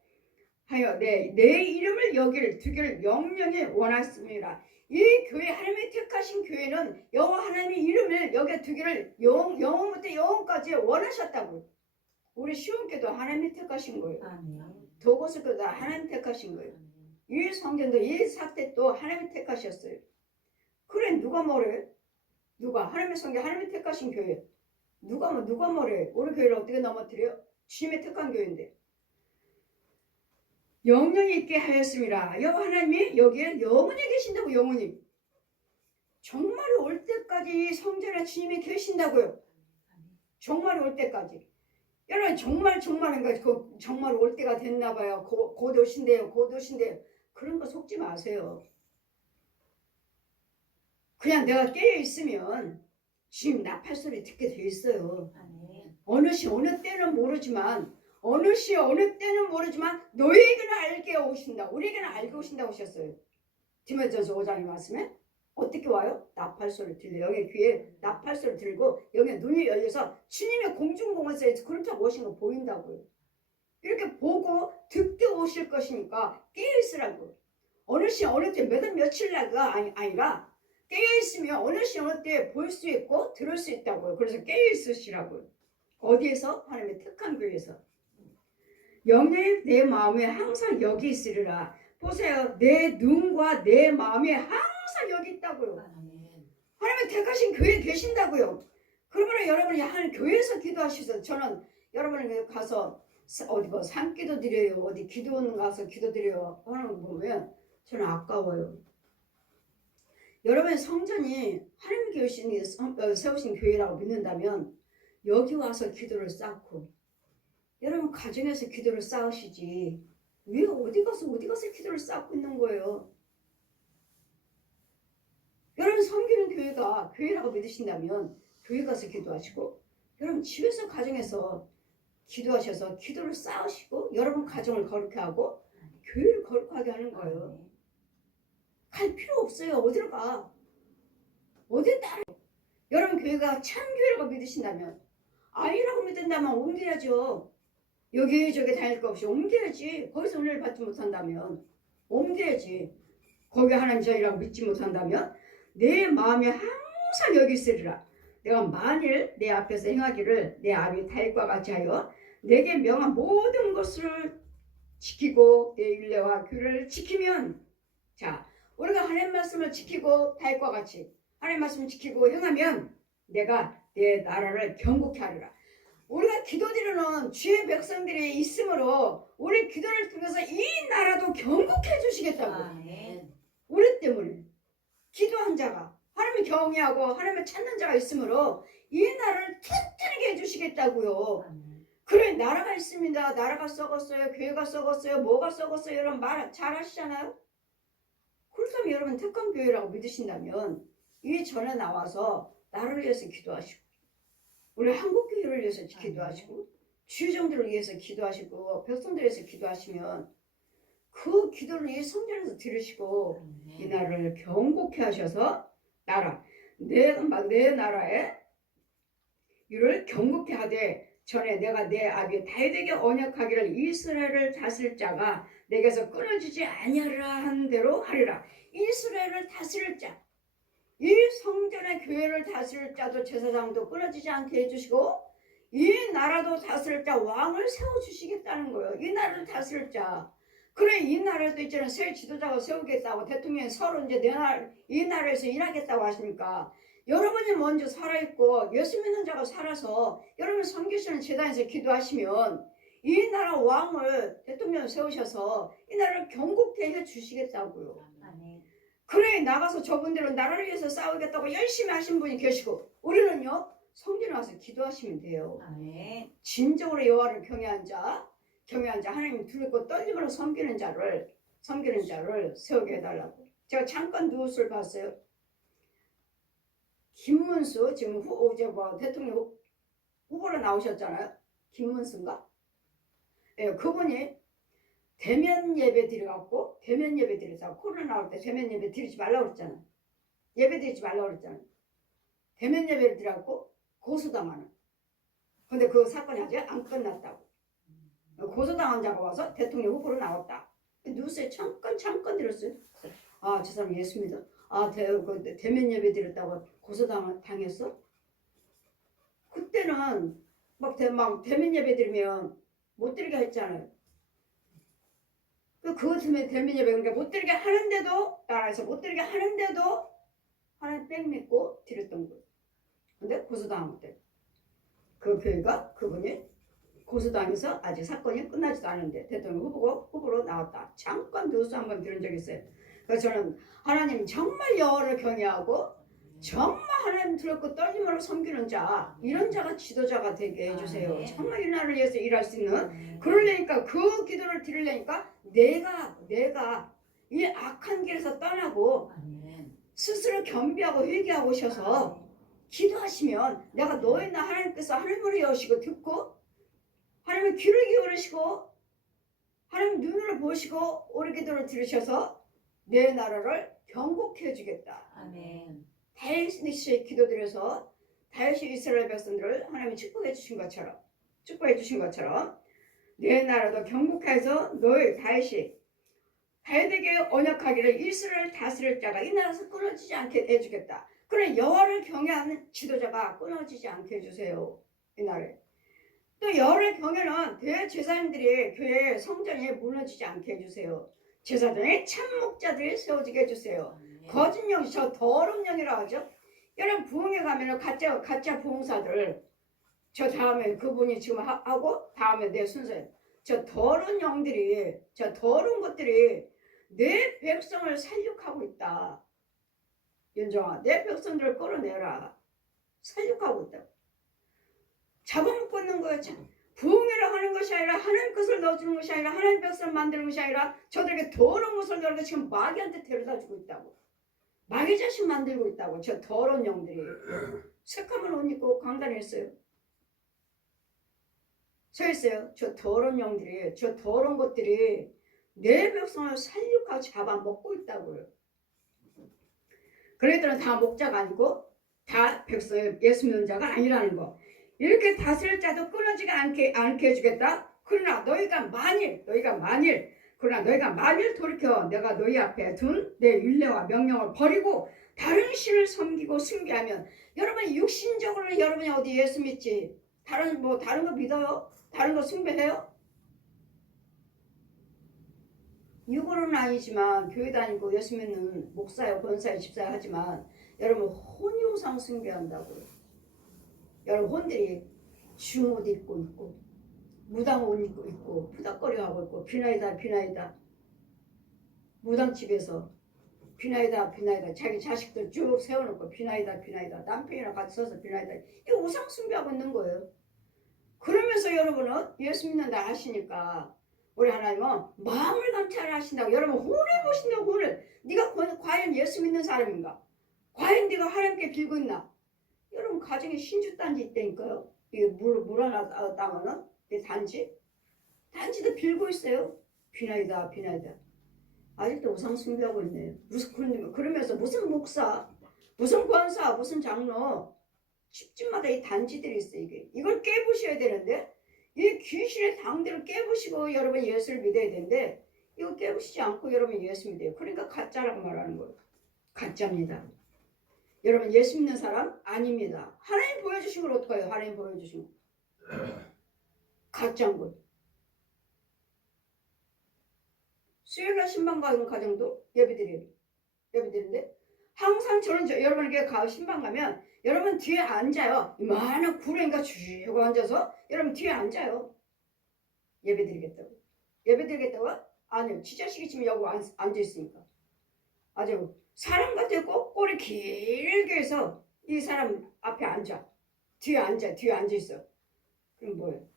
내 이름을 두기를 영영히 원하십니다. 이 교회 하나님이 택하신 교회는 여호와 하나님의 이름을 여기에 두기를 영원부터 영원까지 원하셨다고. 우리 시온교도 하나님이 택하신 거예요. 도고스교도 하나님 택하신 거예요. 이 성전도 이 사택도 하나님이 택하셨어요. 그래 누가 뭐래? 누가 하나님의 성전 하나님이 택하신 교회. 누가 뭐래? 우리 교회를 어떻게 넘어뜨려? 주님의 택한 교회인데. 영영이 있게 하였습니다. 여호와 하나님이 여기에 영원히 계신다고. 영원히. 정말 올 때까지 성전에 주님이 계신다고요. 정말 올 때까지. 여러분 정말인가? 정말 올 때가 됐나 봐요. 곧 오신대요. 그런 거 속지 마세요. 그냥 내가 깨어 있으면 주님 나팔 소리 듣게 돼 있어요. 어느 시 어느 때는 모르지만 너희에게는 알게 오신다. 우리에게는 알게 오신다고 하셨어요. 디모데전서 5장의 말씀에 어떻게 와요? 나팔 소리 들려. 영의 귀에 나팔 소리 들고 영의 눈이 열려서 주님의 공중공원에서 그렇다고 오신 거 보인다고요. 이렇게 보고 듣게 오실 것이니까 깨어있으라고. 어느 시 어느 때 며칠 나가 아니라 깨어있으면 어느 시 어느 때 볼 수 있고 들을 수 있다고요. 그래서 깨어있으시라고요. 어디에서? 하나님의 택한 교회에서. 영의 내 마음에 항상 여기 있으리라. 보세요. 내 눈과 내 마음에 항상 여기 있다고요. 하나님의 택하신 교회에 계신다고요. 그러면 여러분이 한 교회에서 기도하셔서 저는 여러분이 가서 어디 산기도 드려요. 어디 기도원 가서 기도 드려요. 하는 거 보면 저는 아까워요. 여러분의 성전이 하나님의 세우신 교회라고 믿는다면 여기 와서 기도를 쌓고 여러분 가정에서 기도를 쌓으시지 왜 어디 가서 기도를 쌓고 있는 거예요? 섬기는 교회가 교회라고 믿으신다면 교회 가서 기도하시고 여러분 집에서 가정에서 기도하셔서 기도를 쌓으시고 여러분 가정을 거룩하게 하고 교회를 거룩하게 하는 거예요. 갈 필요 없어요. 어디로 가? 어디 따라? 여러분 교회가 참 교회라고 믿으신다면 아니라고 믿는다면 옮겨야죠. 여기저기 다닐 거 없이 옮겨야지. 거기서 은혜를 받지 못한다면 옮겨야지. 거기 하나님 자리라고 믿지 못한다면 내 마음에 항상 여기 있으리라. 내가 만일 내 앞에서 행하기를 내 아비 다윗과 같이 하여 내게 명한 모든 것을 지키고 내 율례와 규례를 지키면, 자, 우리가 하나님 말씀을 지키고 다윗과 같이 하나님 말씀을 지키고 행하면 내가 내 나라를 경고케 하리라. 우리가 기도드리는 주의 백성들이 있으므로 우리 기도를 통해서 이 나라도 경고케 해주시겠다고. 아멘. 우리 때문에 기도한 자가 하나님을 경외하고 하나님을 찾는 자가 있으므로 이 나라를 튼튼하게 해주시겠다고요. 아멘. 그래, 나라가 있습니다. 나라가 썩었어요. 교회가 썩었어요. 뭐가 썩었어요. 여러분 말 잘 하시잖아요. 그렇다면 여러분 특권 교회라고 믿으신다면 이 전에 나와서 나라를 위해서 기도하시고 우리 한국 교회를 위해서 기도하시고 주의정들을 위해서 기도하시고 백성들을 위해서 기도하시면 그 기도를 이 성전에서 들으시고 이 나라를 경고케 하셔서 내 나라의 이를 경고케 하되 전에 내가 내 아비 다윗에게 언약하기를 이스라엘을 다스릴 자가 내게서 끊어지지 아니하리라 한 대로 하리라. 이스라엘을 다스릴 자, 이 성전의 교회를 다스릴 자도 제사장도 끊어지지 않게 해주시고 이 나라도 다스릴 자 왕을 세워주시겠다는 거예요. 이 나라를 다스릴 자. 그래, 이 나라도 있잖아요. 새 지도자가 세우겠다고 대통령이 서로 이제 이 나라에서 일하겠다고 하시니까 여러분이 먼저 살아있고 예수 믿는 자가 살아서 여러분 섬기시는 재단에서 기도하시면 이 나라 왕을 대통령 세우셔서 이 나라를 경고케 해주시겠다고요. 아멘. 그래, 나가서 저분들은 나라를 위해서 싸우겠다고 열심히 하신 분이 계시고 우리는요 성전에 와서 기도하시면 돼요. 아멘. 진정으로 여호와를 경외한 자 하나님 두렵고 떨림으로 섬기는 자를 세우게 해달라고. 제가 잠깐 누구를 봤어요. 김문수 지금 대통령 후보로 나오셨잖아요. 김문수인가? 예, 그분이 대면 예배 드려갖고 코로나 나올 때 대면 예배 드리지 말라고 그랬잖아. 예배 드리지 말라고 그랬잖아. 대면 예배를 드려갖고 고소당하는. 근데 그 사건이 아직 안 끝났다고. 고소당한 자가 와서 대통령 후보로 나왔다. 뉴스에 잠깐 들었어요. 아, 저 사람 예수 믿어? 아, 대면 예배 드렸다고 고소당했어? 그때는 막 대면 예배 드리면 못 드리게 했잖아요. 그것 때문에 대면 예배, 그러니까 못 드리게 하는데도, 나라에서 못 드리게 하는데도 하나님 뺑 믿고 드렸던 거예요. 근데 고소당한 때. 그 교회가 그분이 고소당해서 아직 사건이 끝나지도 않은데 대통령 후보로 나왔다. 잠깐 뉴스 한번 들은 적이 있어요. 그래서 저는 하나님 정말 여호와를 경외하고 정말 하나님 두렵고 떨림으로 섬기는 자, 이런 자가 지도자가 되게 해주세요. 정말 이 나라를 위해서 일할 수 있는. 그러려니까 그 기도를 드리려니까 내가 이 악한 길에서 떠나고 스스로 겸비하고 회개하고 오셔서 기도하시면 내가 너희나 하나님께서 하늘문을 여시고 듣고 하나님의 귀를 기울이시고 하나님 눈으로 보시고 우리 기도를 들으셔서 내 나라를 경고케 해주겠다. 아멘. 다윗의 기도드려서 다윗이 이스라엘 백성들을 하나님이 축복해 주신 것처럼 내 나라도 경고해서 너희 다윗에게 언약하기를 이스라엘 다스릴 자가 이 나라에서 끊어지지 않게 해주겠다. 그래, 여호와를 경외하는 지도자가 끊어지지 않게 해주세요. 이 나라에. 또 여호와를 경외는 대제사장들이 교회 성전에 무너지지 않게 해주세요. 제사장의 참목자들이 세워지게 해주세요. 거짓 영, 저 더러운 영이라고 하죠. 여러분 부흥회 가면은 가짜 부흥사들, 저 다음에 그분이 지금 하고 다음에 내 순서에 저 더러운 영들이, 저 더러운 것들이 내 백성을 살육하고 있다. 윤정아, 내 백성들을 끌어내라. 살육하고 있다. 잡아먹고 있는 거예요. 부흥회를 하는 것이 아니라 하나님 것을 넣어주는 것이 아니라 하나님 백성을 만드는 것이 아니라 저들에게 더러운 것을 넣어서 지금 마귀한테 데려다 주고 있다고. 마귀 자신 만들고 있다고. 저 더러운 영들이 새까만 옷 입고 강단에 있어요. 서 있어요. 저 더러운 영들이, 저 더러운 것들이 내 백성을 살육하고 잡아먹고 있다고요. 그래들은 다 목자가 아니고 다 백성의 예수 믿는 자가 아니라는 거. 이렇게 다스릴 자도 끊어지지 않게 해주겠다. 그러나 너희가 만일 돌이켜 내가 너희 앞에 둔 내 율례와 명령을 버리고 다른 신을 섬기고 숭배하면, 여러분 육신적으로 여러분이 어디 예수 믿지? 다른 거 믿어요? 다른 거 숭배해요? 육으로는 아니지만 교회 다니고 예수 믿는 목사요, 권사요, 집사요 하지만 여러분 혼유상 숭배한다고요. 여러분 혼들이 중옷 입고 있고 무당 옷 입고 있고 푸닥거려 하고 있고 비나이다 무당집에서 비나이다 자기 자식들 쭉 세워놓고 비나이다 남편이랑 같이 서서 비나이다, 이 우상 숭배하고 있는 거예요. 그러면서 여러분은 예수 믿는다 하시니까 우리 하나님은 마음을 감찰하신다고. 여러분 혼을 보신다고. 혼을. 네가 과연 예수 믿는 사람인가? 과연 네가 하나님께 빌고 있나? 여러분 가정에 신주단지 있다니까요. 이게 물 하나 따면은 이게 단지도 빌고 있어요. 비나이다 아직도 우상 숭배하고 있네요. 그러면서 무슨 목사, 무슨 권사, 무슨 장로, 집집마다 이 단지들이 있어요. 이걸 깨부셔야 되는데, 이 귀신의 당대를 깨부시고 여러분 예수를 믿어야 되는데 이거 깨부시지 않고 여러분 예수 믿어요. 그러니까 가짜라고 말하는 거예요. 가짜입니다. 여러분 예수 믿는 사람 아닙니다. 하나님 보여주신 걸 어떡해요? 하나님 보여주신 거 가짜인 거예요. 수요일날 신방 가는 가정도 예배드리는데 항상 저는 여러분에게 신방 가면 여러분 뒤에 앉아요. 이만한 구렁이가 쭉 앉아서 여러분 뒤에 앉아요. 예배드리겠다고? 아니요. 지자식이 지금 여기 앉아있으니까. 아주 사람 같았고 꼬리 길게 해서 이 사람 앞에 앉아. 뒤에 앉아있어. 그럼 뭐예요?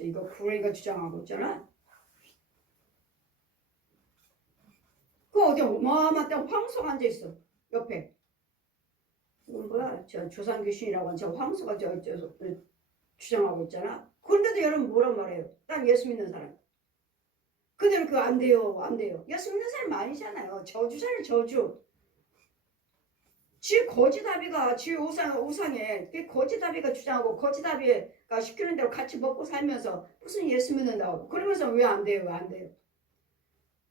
이거 구렁이가 주장하고 있잖아. 그 어디 어마어마한 황소가 앉아있어. 옆에. 이건 뭐야? 저 조상 귀신이라고 하는 저 황소가 주장하고 있잖아. 그런데도 여러분 뭐란 말이에요? 딱 예수 믿는 사람. 그대로 그거 안 돼요. 예수 믿는 사람 아니잖아요. 저주잖아요. 저주. 지 거지다비가 지 우상에 거지다비가 주장하고 거지다비가 시키는 대로 같이 먹고 살면서 무슨 예수 믿는다고. 그러면서 왜 안 돼요?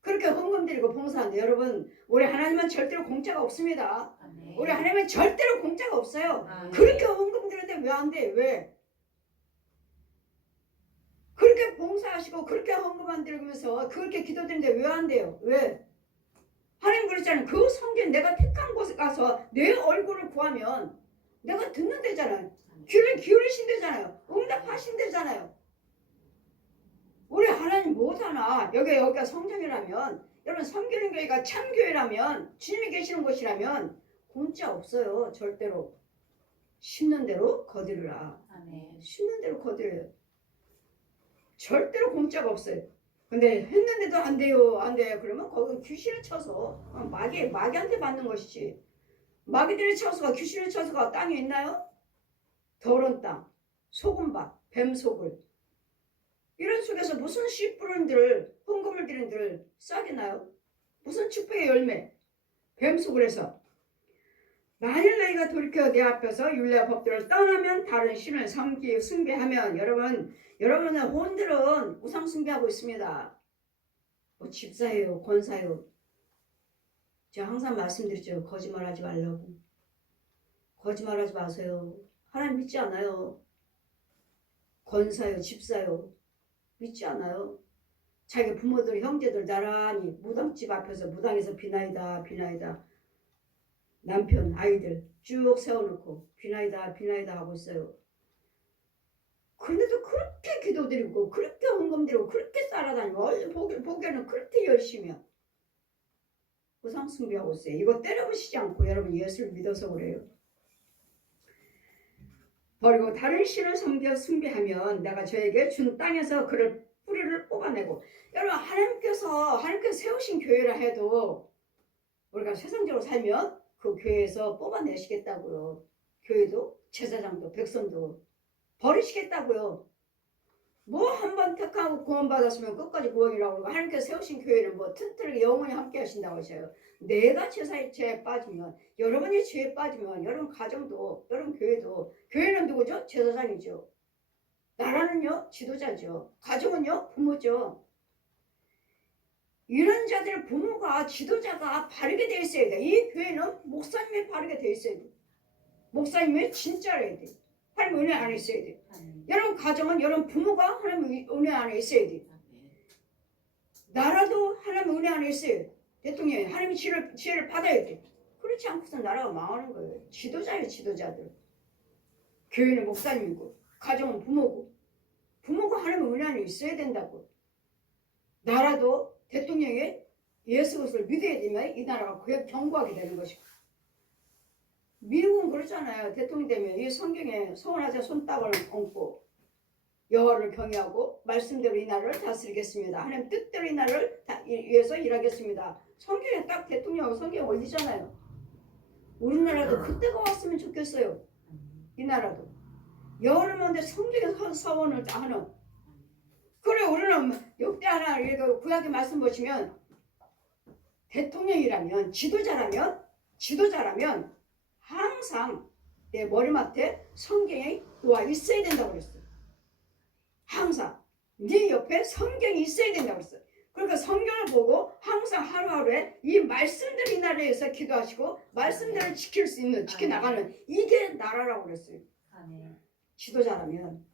그렇게 헌금 드리고 봉사하는데 여러분 우리 하나님은 절대로 공짜가 없습니다. 아멘. 우리 하나님은 절대로 공짜가 없어요. 아멘. 그렇게 헌금 드리는데 왜 안 돼? 왜? 그렇게 봉사하시고 그렇게 헌금 안 드리면서 그렇게 기도드리는데 왜 안 돼요? 왜? 하나님 그랬잖아요. 그 성경 내가 택한 곳에 가서 내 얼굴을 구하면 내가 듣는다잖아요. 귀를 기울이신다잖아요. 응답하신다잖아요. 우리 하나님 못하나? 여기가 성전이라면, 여러분 섬기는 교회가 참교회라면, 주님이 계시는 곳이라면 공짜 없어요. 절대로. 심는 대로 거두리라. 아멘. 심는 대로 거두려요. 절대로 공짜가 없어요. 근데 했는데도 안 돼요. 그러면 거기 귀신을 쳐서 마귀한테 받는 것이지. 마귀들이 쳐서가 귀신을 쳐서가 땅에 있나요? 더러운 땅, 소금밭, 뱀속을. 이런 속에서 무슨 씨 뿌린들, 헌금을 드린들 싹이나요? 무슨 축복의 열매? 뱀속을 해서. 만일 너희가 돌이켜 내 앞에서 율례와 법들을 떠나면 다른 신을 숭배하면 여러분의 혼들은 우상 숭배하고 있습니다. 뭐 집사예요, 권사예요. 제가 항상 말씀드리죠. 거짓말하지 말라고. 거짓말하지 마세요. 하나님 믿지 않아요. 권사요, 집사요. 믿지 않아요. 자기 부모들, 형제들 나란히 무당집 앞에서 무당에서 비나이다. 남편, 아이들 쭉 세워놓고 비나이다 하고 있어요. 그런데도 그렇게 기도드리고 그렇게 헌금드리고 그렇게 따라다니고 보기에는 그렇게 열심히 우상 숭배하고 있어요. 이거 때려부시지 않고 여러분 예수를 믿어서 그래요. 버리고 다른 신을 섬겨 숭배하면 내가 저에게 준 땅에서 그를 뿌리를 뽑아내고. 여러분 하나님께서 세우신 교회라 해도 우리가 세상적으로 살면 그 교회에서 뽑아내시겠다고요. 교회도 제사장도 백성도 버리시겠다고요. 뭐 한 번 택하고 구원받았으면 끝까지 구원이라고 그러고 하나님께서 세우신 교회는 뭐 튼튼하게 영원히 함께 하신다고 하셔요. 내가 죄에 빠지면 여러분이 죄에 빠지면 여러분 가정도 여러분 교회도 교회는 누구죠? 제사장이죠. 나라는요 지도자죠. 가정은요 부모죠. 이런 자들 부모가 지도자가 바르게 되어 있어야 돼. 이 교회는 목사님이 바르게 되어 있어야 돼. 목사님이 진짜로야 돼. 하나님 은혜 안에 있어야 돼. 아멘. 여러분 가정은 여러분 부모가 하나님 은혜 안에 있어야 돼. 나라도 하나님 은혜 안에 있어요. 대통령이 하나님의 지혜를 받아야 돼. 그렇지 않고서 나라가 망하는 거예요. 지도자예요, 지도자들. 교회는 목사님이고 가정은 부모고 부모가 하나님의 은혜 안에 있어야 된다고. 나라도 대통령이 예수 그리스도를 믿어야 되면 이 나라가 그냥 경고하게 되는 것이고. 미국은 그렇잖아요. 대통령 되면 이 성경에 서원하자 손땀을 얹고 여호와를 경외하고 말씀대로 이 나라를 다스리겠습니다. 하나님 뜻대로 이 나라를 위해서 일하겠습니다. 성경에 딱 대통령하고 성경에 올리잖아요. 우리나라도 그때가 왔으면 좋겠어요. 이 나라도 여호와를 만데 성경에 서원을 다 하는. 그래 우리는 역대 하나 이거 구약의 말씀 보시면 대통령이라면 지도자라면 항상 내 머리맡에 성경이 놓아 있어야 된다고 그랬어요. 항상 네 옆에 성경이 있어야 된다고 그랬어요. 그러니까 성경을 보고 항상 하루하루에 이 말씀대로 이 나라에 대해서 기도하시고 말씀대로 지켜나가는 이게 나라라고 그랬어요. 아멘. 지도자라면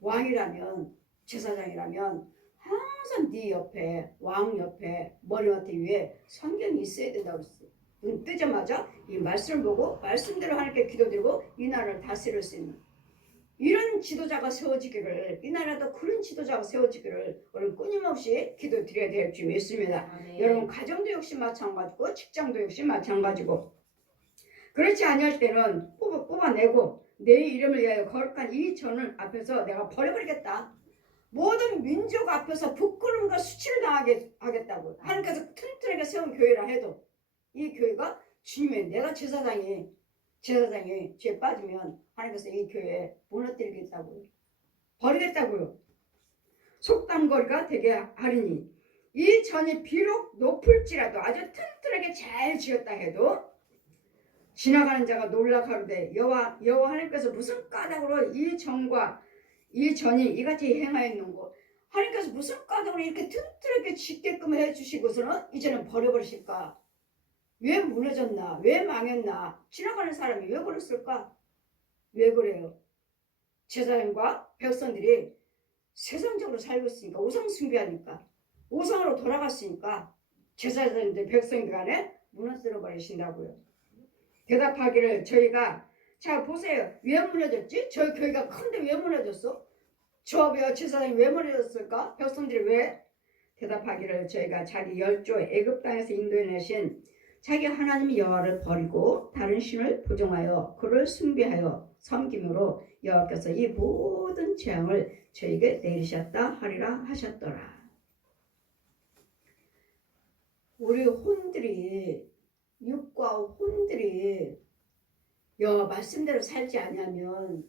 왕이라면 제사장이라면 항상 네 옆에 왕 옆에 머리맡에 위에 성경이 있어야 된다고 그랬어요. 눈 뜨자마자 이 말씀을 보고 말씀대로 하나님께 기도드리고 이 나라를 다스릴 수 있는 이런 지도자가 세워지기를 이 나라도 그런 지도자가 세워지기를 우리는 끊임없이 기도드려야 될 줄 믿습니다. 아멘. 여러분 가정도 역시 마찬가지고 직장도 역시 마찬가지고 그렇지 아니할 때는 뽑아내고 내 이름을 위하여 거룩한 이 전을 앞에서 내가 버려버리겠다. 모든 민족 앞에서 부끄러움과 수치를 당하게 하겠다고 하나님께서 튼튼하게 세운 교회라 해도 이 교회가 주님의 내가 제사장이 죄에 빠지면 하나님께서 이 교회에 무너뜨리겠다고요. 버리겠다고요. 속담거리가 되게 하리니 이 전이 비록 높을지라도 아주 튼튼하게 잘 지었다 해도 지나가는 자가 놀라 가로되 여호와 하나님께서 무슨 까닭으로 이 전이 이같이 행하였는고 하나님께서 무슨 까닭으로 이렇게 튼튼하게 짓게끔 해주시고서는 이제는 버려버리실까? 왜 무너졌나? 왜 망했나? 지나가는 사람이 왜 그랬을까? 왜 그래요? 제사장과 백성들이 세상적으로 살고 있으니까 우상 숭배하니까 우상으로 돌아갔으니까 제사장들 백성들 간에 무너뜨려 버리신다고요. 대답하기를 저희가 자 보세요. 왜 무너졌지? 저희 교회가 큰데 왜 무너졌어? 조합이와 제사장이 왜 무너졌을까? 백성들이 왜? 대답하기를 저희가 자기 열조 애굽 땅에서 인도해내신 자기 하나님 여호와를 버리고 다른 신을 부정하여 그를 숭배하여 섬김으로 여호와께서 이 모든 재앙을 저에게 내리셨다 하리라 하셨더라. 우리 혼들이 육과 혼들이 여호와 말씀대로 살지 않으면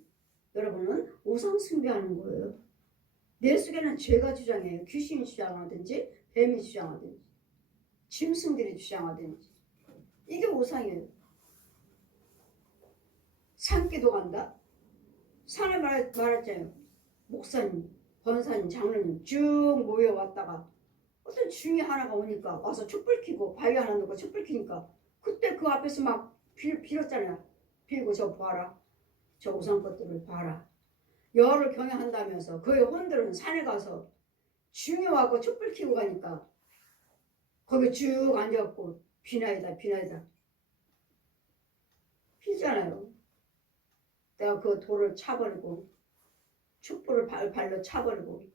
여러분은 우상 숭배하는 거예요. 내 속에는 죄가 주장해요. 귀신이 주장하든지 뱀이 주장하든지 짐승들이 주장하든지 이게 우상이에요. 산기도 간다. 산에 말했잖아요. 목사님, 권사님, 장로님 쭉 모여왔다가 어떤 중이 하나가 오니까 와서 촛불 켜고 바위 하나 놓고 촛불 켜니까 그때 그 앞에서 막 빌었잖아요. 빌고 저 봐라. 저 우상 것들을 봐라. 여호와를 경외한다면서 그 혼들은 산에 가서 중이 와서 촛불 켜고 가니까 거기 쭉 앉아갖고 비나이다 피잖아요. 내가 그 돌을 차버리고 촛불을 발로 차버리고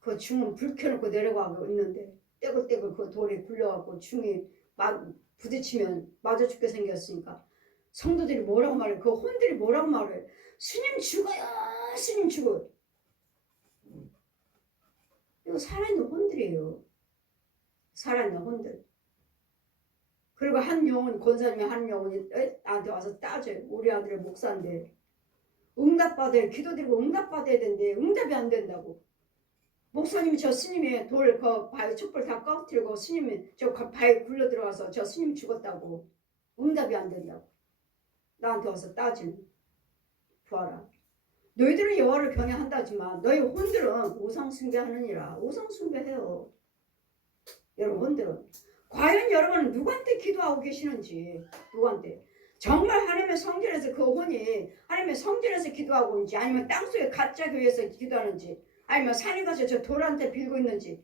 그 중은 불 켜놓고 내려가고 있는데 떼굴떼굴 그 돌이 굴려갖고 중이 막 부딪히면 맞아 죽게 생겼으니까 성도들이 뭐라고 말해? 그 혼들이 뭐라고 말해? 스님 죽어요, 스님 죽어요. 이거 살아있는 혼들이에요. 살아있는 혼들. 그리고 한 영혼 권사님이 한 영혼이 나한테 와서 따져요. 우리 아들의 목사인데 응답받아야 기도드리고 응답받아야 되는데 응답이 안 된다고. 목사님이 저 스님이 돌 그 바위 촛불 다 꺼뜨리고 스님이 저 바위 굴러 들어가서 저 스님 죽었다고. 응답이 안 된다고. 나한테 와서 따지는. 보아라. 너희들은 여호와를 경외한다지만 너희 혼들은 우상 숭배하느니라. 우상 숭배해요. 여러분 혼들은. 과연 여러분은 누구한테 기도하고 계시는지. 누구한테. 정말 하나님의 성전에서 그 혼이 하나님의 성전에서 기도하고 있는지 아니면 땅속에 가짜 교회에서 기도하는지 아니면 산에 가서 저 돌한테 빌고 있는지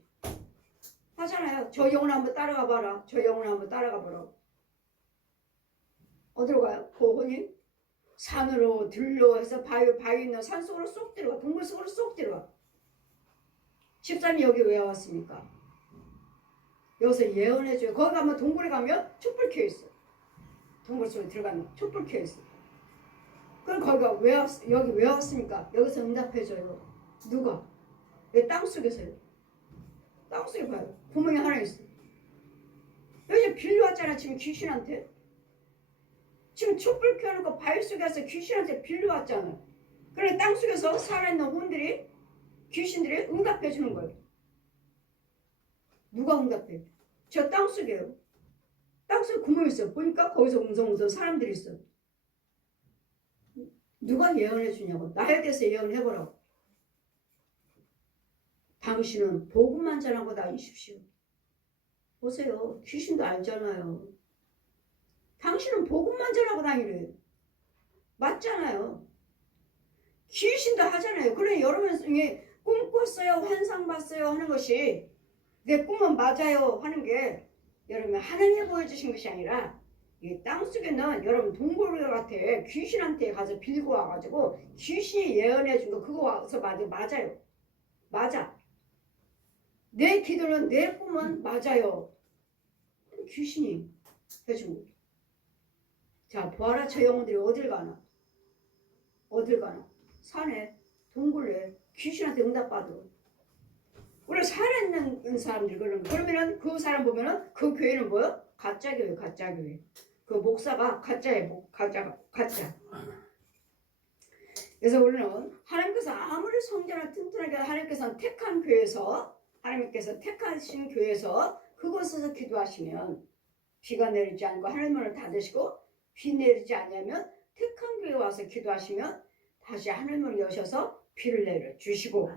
하잖아요. 저 영혼 한번 따라가 봐라. 저 영혼 한번 따라가 보라. 어디로 가요? 그 혼이 산으로 들로 해서 바위 있는 산 속으로 쏙 들어가. 동굴 속으로 쏙 들어가. 집사님이 여기 왜 왔습니까? 여기서 예언해줘요. 거기 가면 동굴에 가면 촛불 켜있어. 동굴 속에 들어가면 촛불 켜있어. 그럼 거기가 여기 왜 왔습니까? 여기서 응답해줘요. 누가? 왜 땅속에서요? 땅속에 봐요. 구멍이 하나 있어. 여기 빌려왔잖아 지금 귀신한테. 지금 촛불 켜놓고 바위 속에서 귀신한테 빌려왔잖아. 그래 땅속에서 살아있는 혼들이 귀신들이 응답해주는 거예요. 누가 응답해? 저 땅속이에요. 땅속에 구멍이 있어. 보니까 거기서 웅성웅성 사람들이 있어. 누가 예언해 주냐고. 나에 대해서 예언해보라고. 당신은 복음만 전하고 다니십시오. 보세요. 귀신도 알잖아요. 당신은 복음만 전하고 다니래요. 맞잖아요. 귀신도 하잖아요. 그래 여러분 중에 꿈 꿨어요, 환상 봤어요 하는 것이 내 꿈은 맞아요 하는 게 여러분 하나님이 보여주신 것이 아니라 이 땅속에는 여러분 동굴 같아 귀신한테 가서 빌고 와가지고 귀신이 예언해 준 거 그거 와서 맞아요. 맞아. 내 기도는 내 꿈은 맞아요. 귀신이 해준 거. 자 보아라 저 영혼들이 어딜 가나. 어딜 가나. 산에 동굴에 귀신한테 응답받아. 원래 산에 있는 사람들이 그런 거. 그러면은 그 사람 보면은 그 교회는 뭐야? 가짜 교회, 가짜 교회. 그 목사가 가짜예요, 가짜. 그래서 우리는 하나님께서 아무리 성전을 튼튼하게 하나님께서 택한 교회에서 하나님께서 택하신 교회에서 그곳에서 기도하시면 비가 내리지 않고 하늘문을 닫으시고 비 내리지 않으면 택한 교회에 와서 기도하시면 다시 하늘문을 여셔서 비를 내려주시고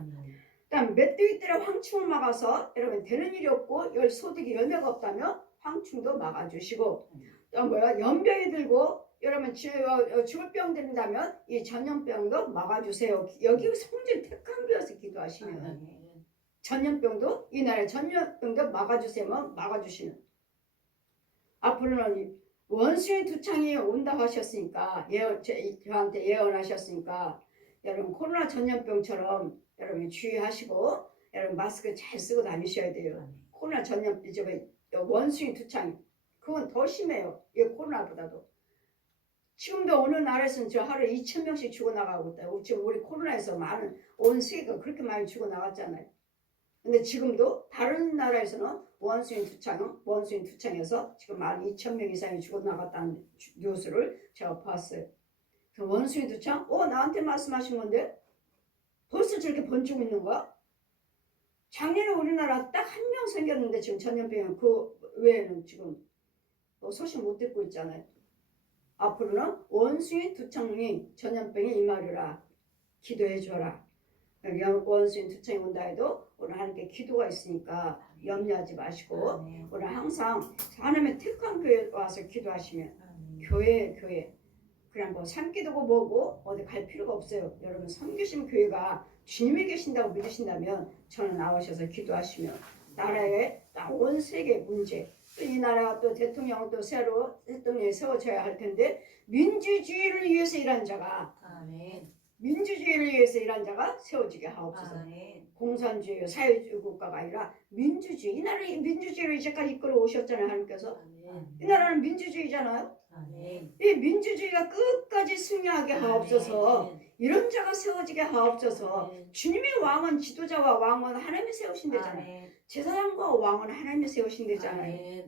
그다음 메뚜기 떼라 황충을 막아서 여러분 되는 일이 없고 소득이 열매가 없다면 황충도 막아주시고 또 뭐야 연병이 들고 여러분 죽을 병 들린다면 이 전염병도 막아주세요. 여기 성전 택한 교회에서 기도하시면 전염병도 이 나라의 전염병도 막아주시면 앞으로는 원수의 두창이 온다고 하셨으니까 저한테 예언하셨으니까 여러분 코로나 전염병처럼 여러분 주의하시고 여러분 마스크 잘 쓰고 다니셔야 돼요. 코로나 원수의 두창 그건 더 심해요. 이 코로나보다도. 지금도 어느 나라에서는 저 하루에 2,000명씩 죽어나가고 있다. 지금 우리 코로나에서 많은 온 세계가 그렇게 많이 죽어나갔잖아요. 근데 지금도 다른 나라에서는 원수인 두창에서 지금 12,000명 이상이 죽어나갔다는 뉴스를 제가 봤어요. 원수인 두창? 나한테 말씀하신 건데? 벌써 저렇게 번지고 있는 거야? 작년에 우리나라 딱 한 명 생겼는데 지금 전염병은 그 외에는 지금 소식 못 듣고 있잖아요. 앞으로는 원수인 두창이 전염병에 임하리라. 기도해 줘라. 원수인 두창이 온다 해도 오늘 하나님께 기도가 있으니까 염려하지 마시고 오늘 항상 하나님의 택한 교회에 와서 기도하시면 교회 그냥 뭐 산기도고 뭐고 어디 갈 필요가 없어요. 여러분 섬기신 교회가 주님이 계신다고 믿으신다면 저는 나오셔서 기도하시면 나라의 온 세계 문제 또 이 나라가 또 대통령은 또 새로 대통령이 세워져야 할 텐데 민주주의를 위해서 일한 자가 민주주의를 위해서 일한 자가 세워지게 하옵소서. 공산주의, 사회주의 국가가 아니라 민주주의. 이 나라는 민주주의를 이제까지 이끌어 오셨잖아요. 하나님께서. 이 나라는 민주주의잖아요. 이 민주주의가 끝까지 승리하게 하옵소서. 이런 자가 세워지게 하옵소서. 주님의 왕은 지도자와 왕은 하나님이 세우신 데잖아요. 제사장과 왕은 하나님이 세우신 데잖아요.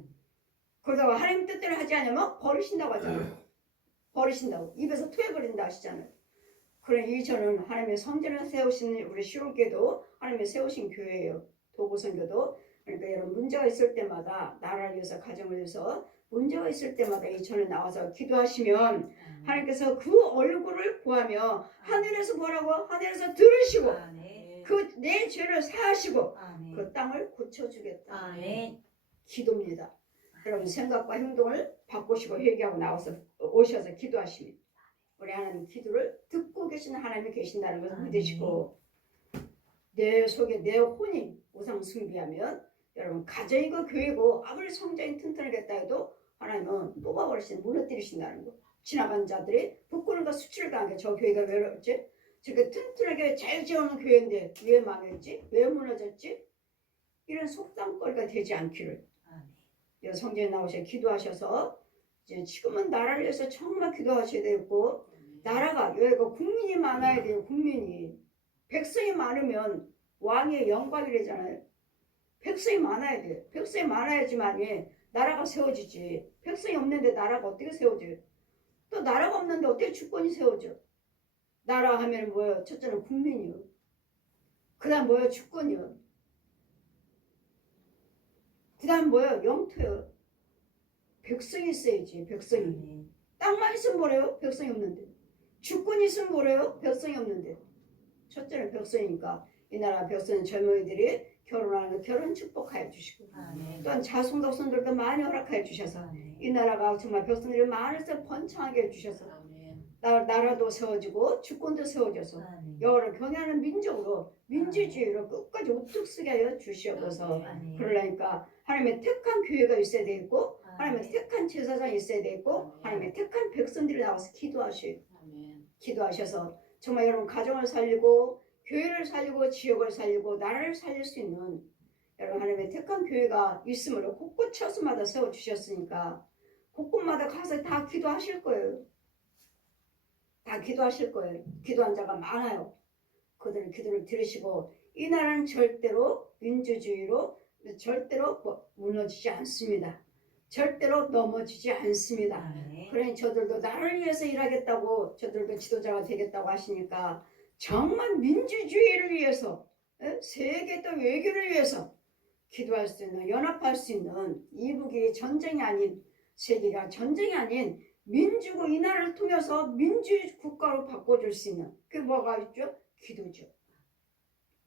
그러다가 하나님 뜻대로 하지 않으면 버리신다고 하잖아요. 버리신다고. 입에서 토해버린다 하시잖아요. 그래 이 저는 하나님의 성전을 세우신 우리 시골교도 하나님의 세우신 교회예요. 도보선교도. 그러니까 여러분 문제가 있을 때마다 나라를 위해서 가정을 위해서 문제가 있을 때마다 이 전에 나와서 기도하시면 하나님께서 그 얼굴을 구하며 하늘에서 뭐라고? 하늘에서 들으시고 아멘. 그 내 죄를 사하시고 아멘. 그 땅을 고쳐주겠다. 아멘. 기도입니다. 여러분 생각과 행동을 바꾸시고 회개하고 나와서 오셔서 기도하시면 우리 하나님 기도를 듣고 계신 하나님이 계신다는 것을 아멘. 믿으시고 내 속에 내 혼이 우상 숭배하면 여러분 가정이고 교회고 아무리 성전이 튼튼하겠다 해도 하나님은 뽑아버리신 무너뜨리신다는 거. 지나간 자들이 부끄러운 거 수치를 당한 게 저 교회가 왜 그랬지? 저렇게 튼튼하게 잘 지어놓은 교회인데 왜 망했지? 왜 무너졌지? 이런 속담거리가 되지 않기를 아멘. 성전에 나오셔 기도하셔서 이제 지금은 나라를 위해서 정말 기도하셔야 되고 나라가 여기가 국민이 많아야 돼요. 국민이 백성이 많으면 왕의 영광이래잖아요. 백성이 많아야 돼요. 백성이 많아야지만이 나라가 세워지지. 백성이 없는데 나라가 어떻게 세워져요? 또 나라가 없는데 어떻게 주권이 세워져? 나라 하면 뭐예요? 첫째는 국민이요. 그 다음 뭐예요? 주권이요. 그 다음 뭐예요? 영토요. 백성이 있어야지. 백성이. 아멘. 땅만 있으면 뭐래요? 백성이 없는데. 주권이 있으면 뭐래요? 백성이 없는데. 첫째는 백성이니까 이 나라 백성 젊은이들이 결혼하는 거 결혼 축복하여 주시고 아멘. 또한 자손덕손들도 많이 허락하여 주셔서 아멘. 이 나라가 정말 백성들이 많을수록 번창하게 해주셔서 나라도 세워지고 주권도 세워져서 아멘. 여호와를 경외하는 민족으로 민주주의로 끝까지 우뚝 서게 하여 주시옵소서. 아멘. 그러니까 하나님의 택한 교회가 있어야 되고 하나님의 아멘. 택한 제사장이 있어야 되고 하나님의 택한 백성들이 나와서 기도하셔서 정말 여러분 가정을 살리고 교회를 살리고 지역을 살리고 나라를 살릴 수 있는 여러분 하나님의 택한 교회가 있으므로 곳곳 처소마다 세워주셨으니까 곳곳마다 가서 다 기도하실 거예요. 다 기도하실 거예요. 기도한 자가 많아요. 그들의 기도를 들으시고 이 나라는 절대로 민주주의로 절대로 무너지지 않습니다. 절대로 넘어지지 않습니다. 아멘. 그러니 저들도 나라를 위해서 일하겠다고 저들도 지도자가 되겠다고 하시니까 정말 민주주의를 위해서 세계 또 외교를 위해서 기도할 수 있는 연합할 수 있는 이북이 전쟁이 아닌 세계가 전쟁이 아닌 민주고 이 나라를 통해서 민주주의 국가로 바꿔줄 수 있는 그게 뭐가 있죠? 기도죠.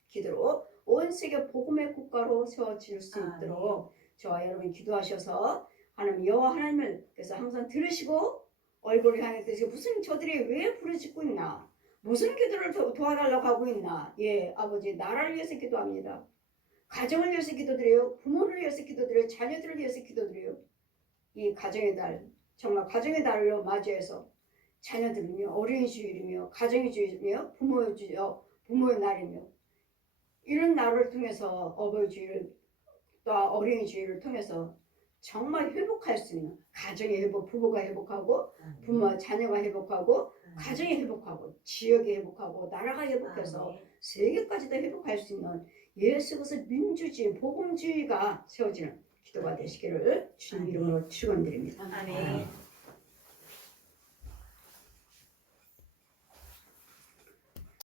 기도로 온 세계 복음의 국가로 세워질 수 있도록 저와 여러분이 기도하셔서 하나님 여호와 하나님을 그래서 항상 들으시고 얼굴을 향해 드시고 무슨 저들이 왜 부르짖고 있나 무슨 기도를 도와달라고 하고 있나 예 아버지 나라를 위해서 기도합니다. 가정을 위해서 기도드려요. 부모를 위해서 기도드려요. 자녀들을 위해서 기도드려요. 이 가정의 달 정말 가정의 달로 맞이해서 자녀들이며 어린이 주일이며 가정의 주일이며 부모의 날이며 이런 날을 통해서 어버이 주일 또 어린이 주일을 통해서 정말 회복할 수 있는 가정의 회복, 부부가 회복하고 부모와 자녀가 회복하고 가정이 회복하고 지역이 회복하고 나라가 회복해서 아멘. 세계까지도 회복할 수 있는 예수 그리스도 민주주의, 복음주의가 세워지는 기도가 되시기를 주님 이름으로 축원드립니다. 아멘.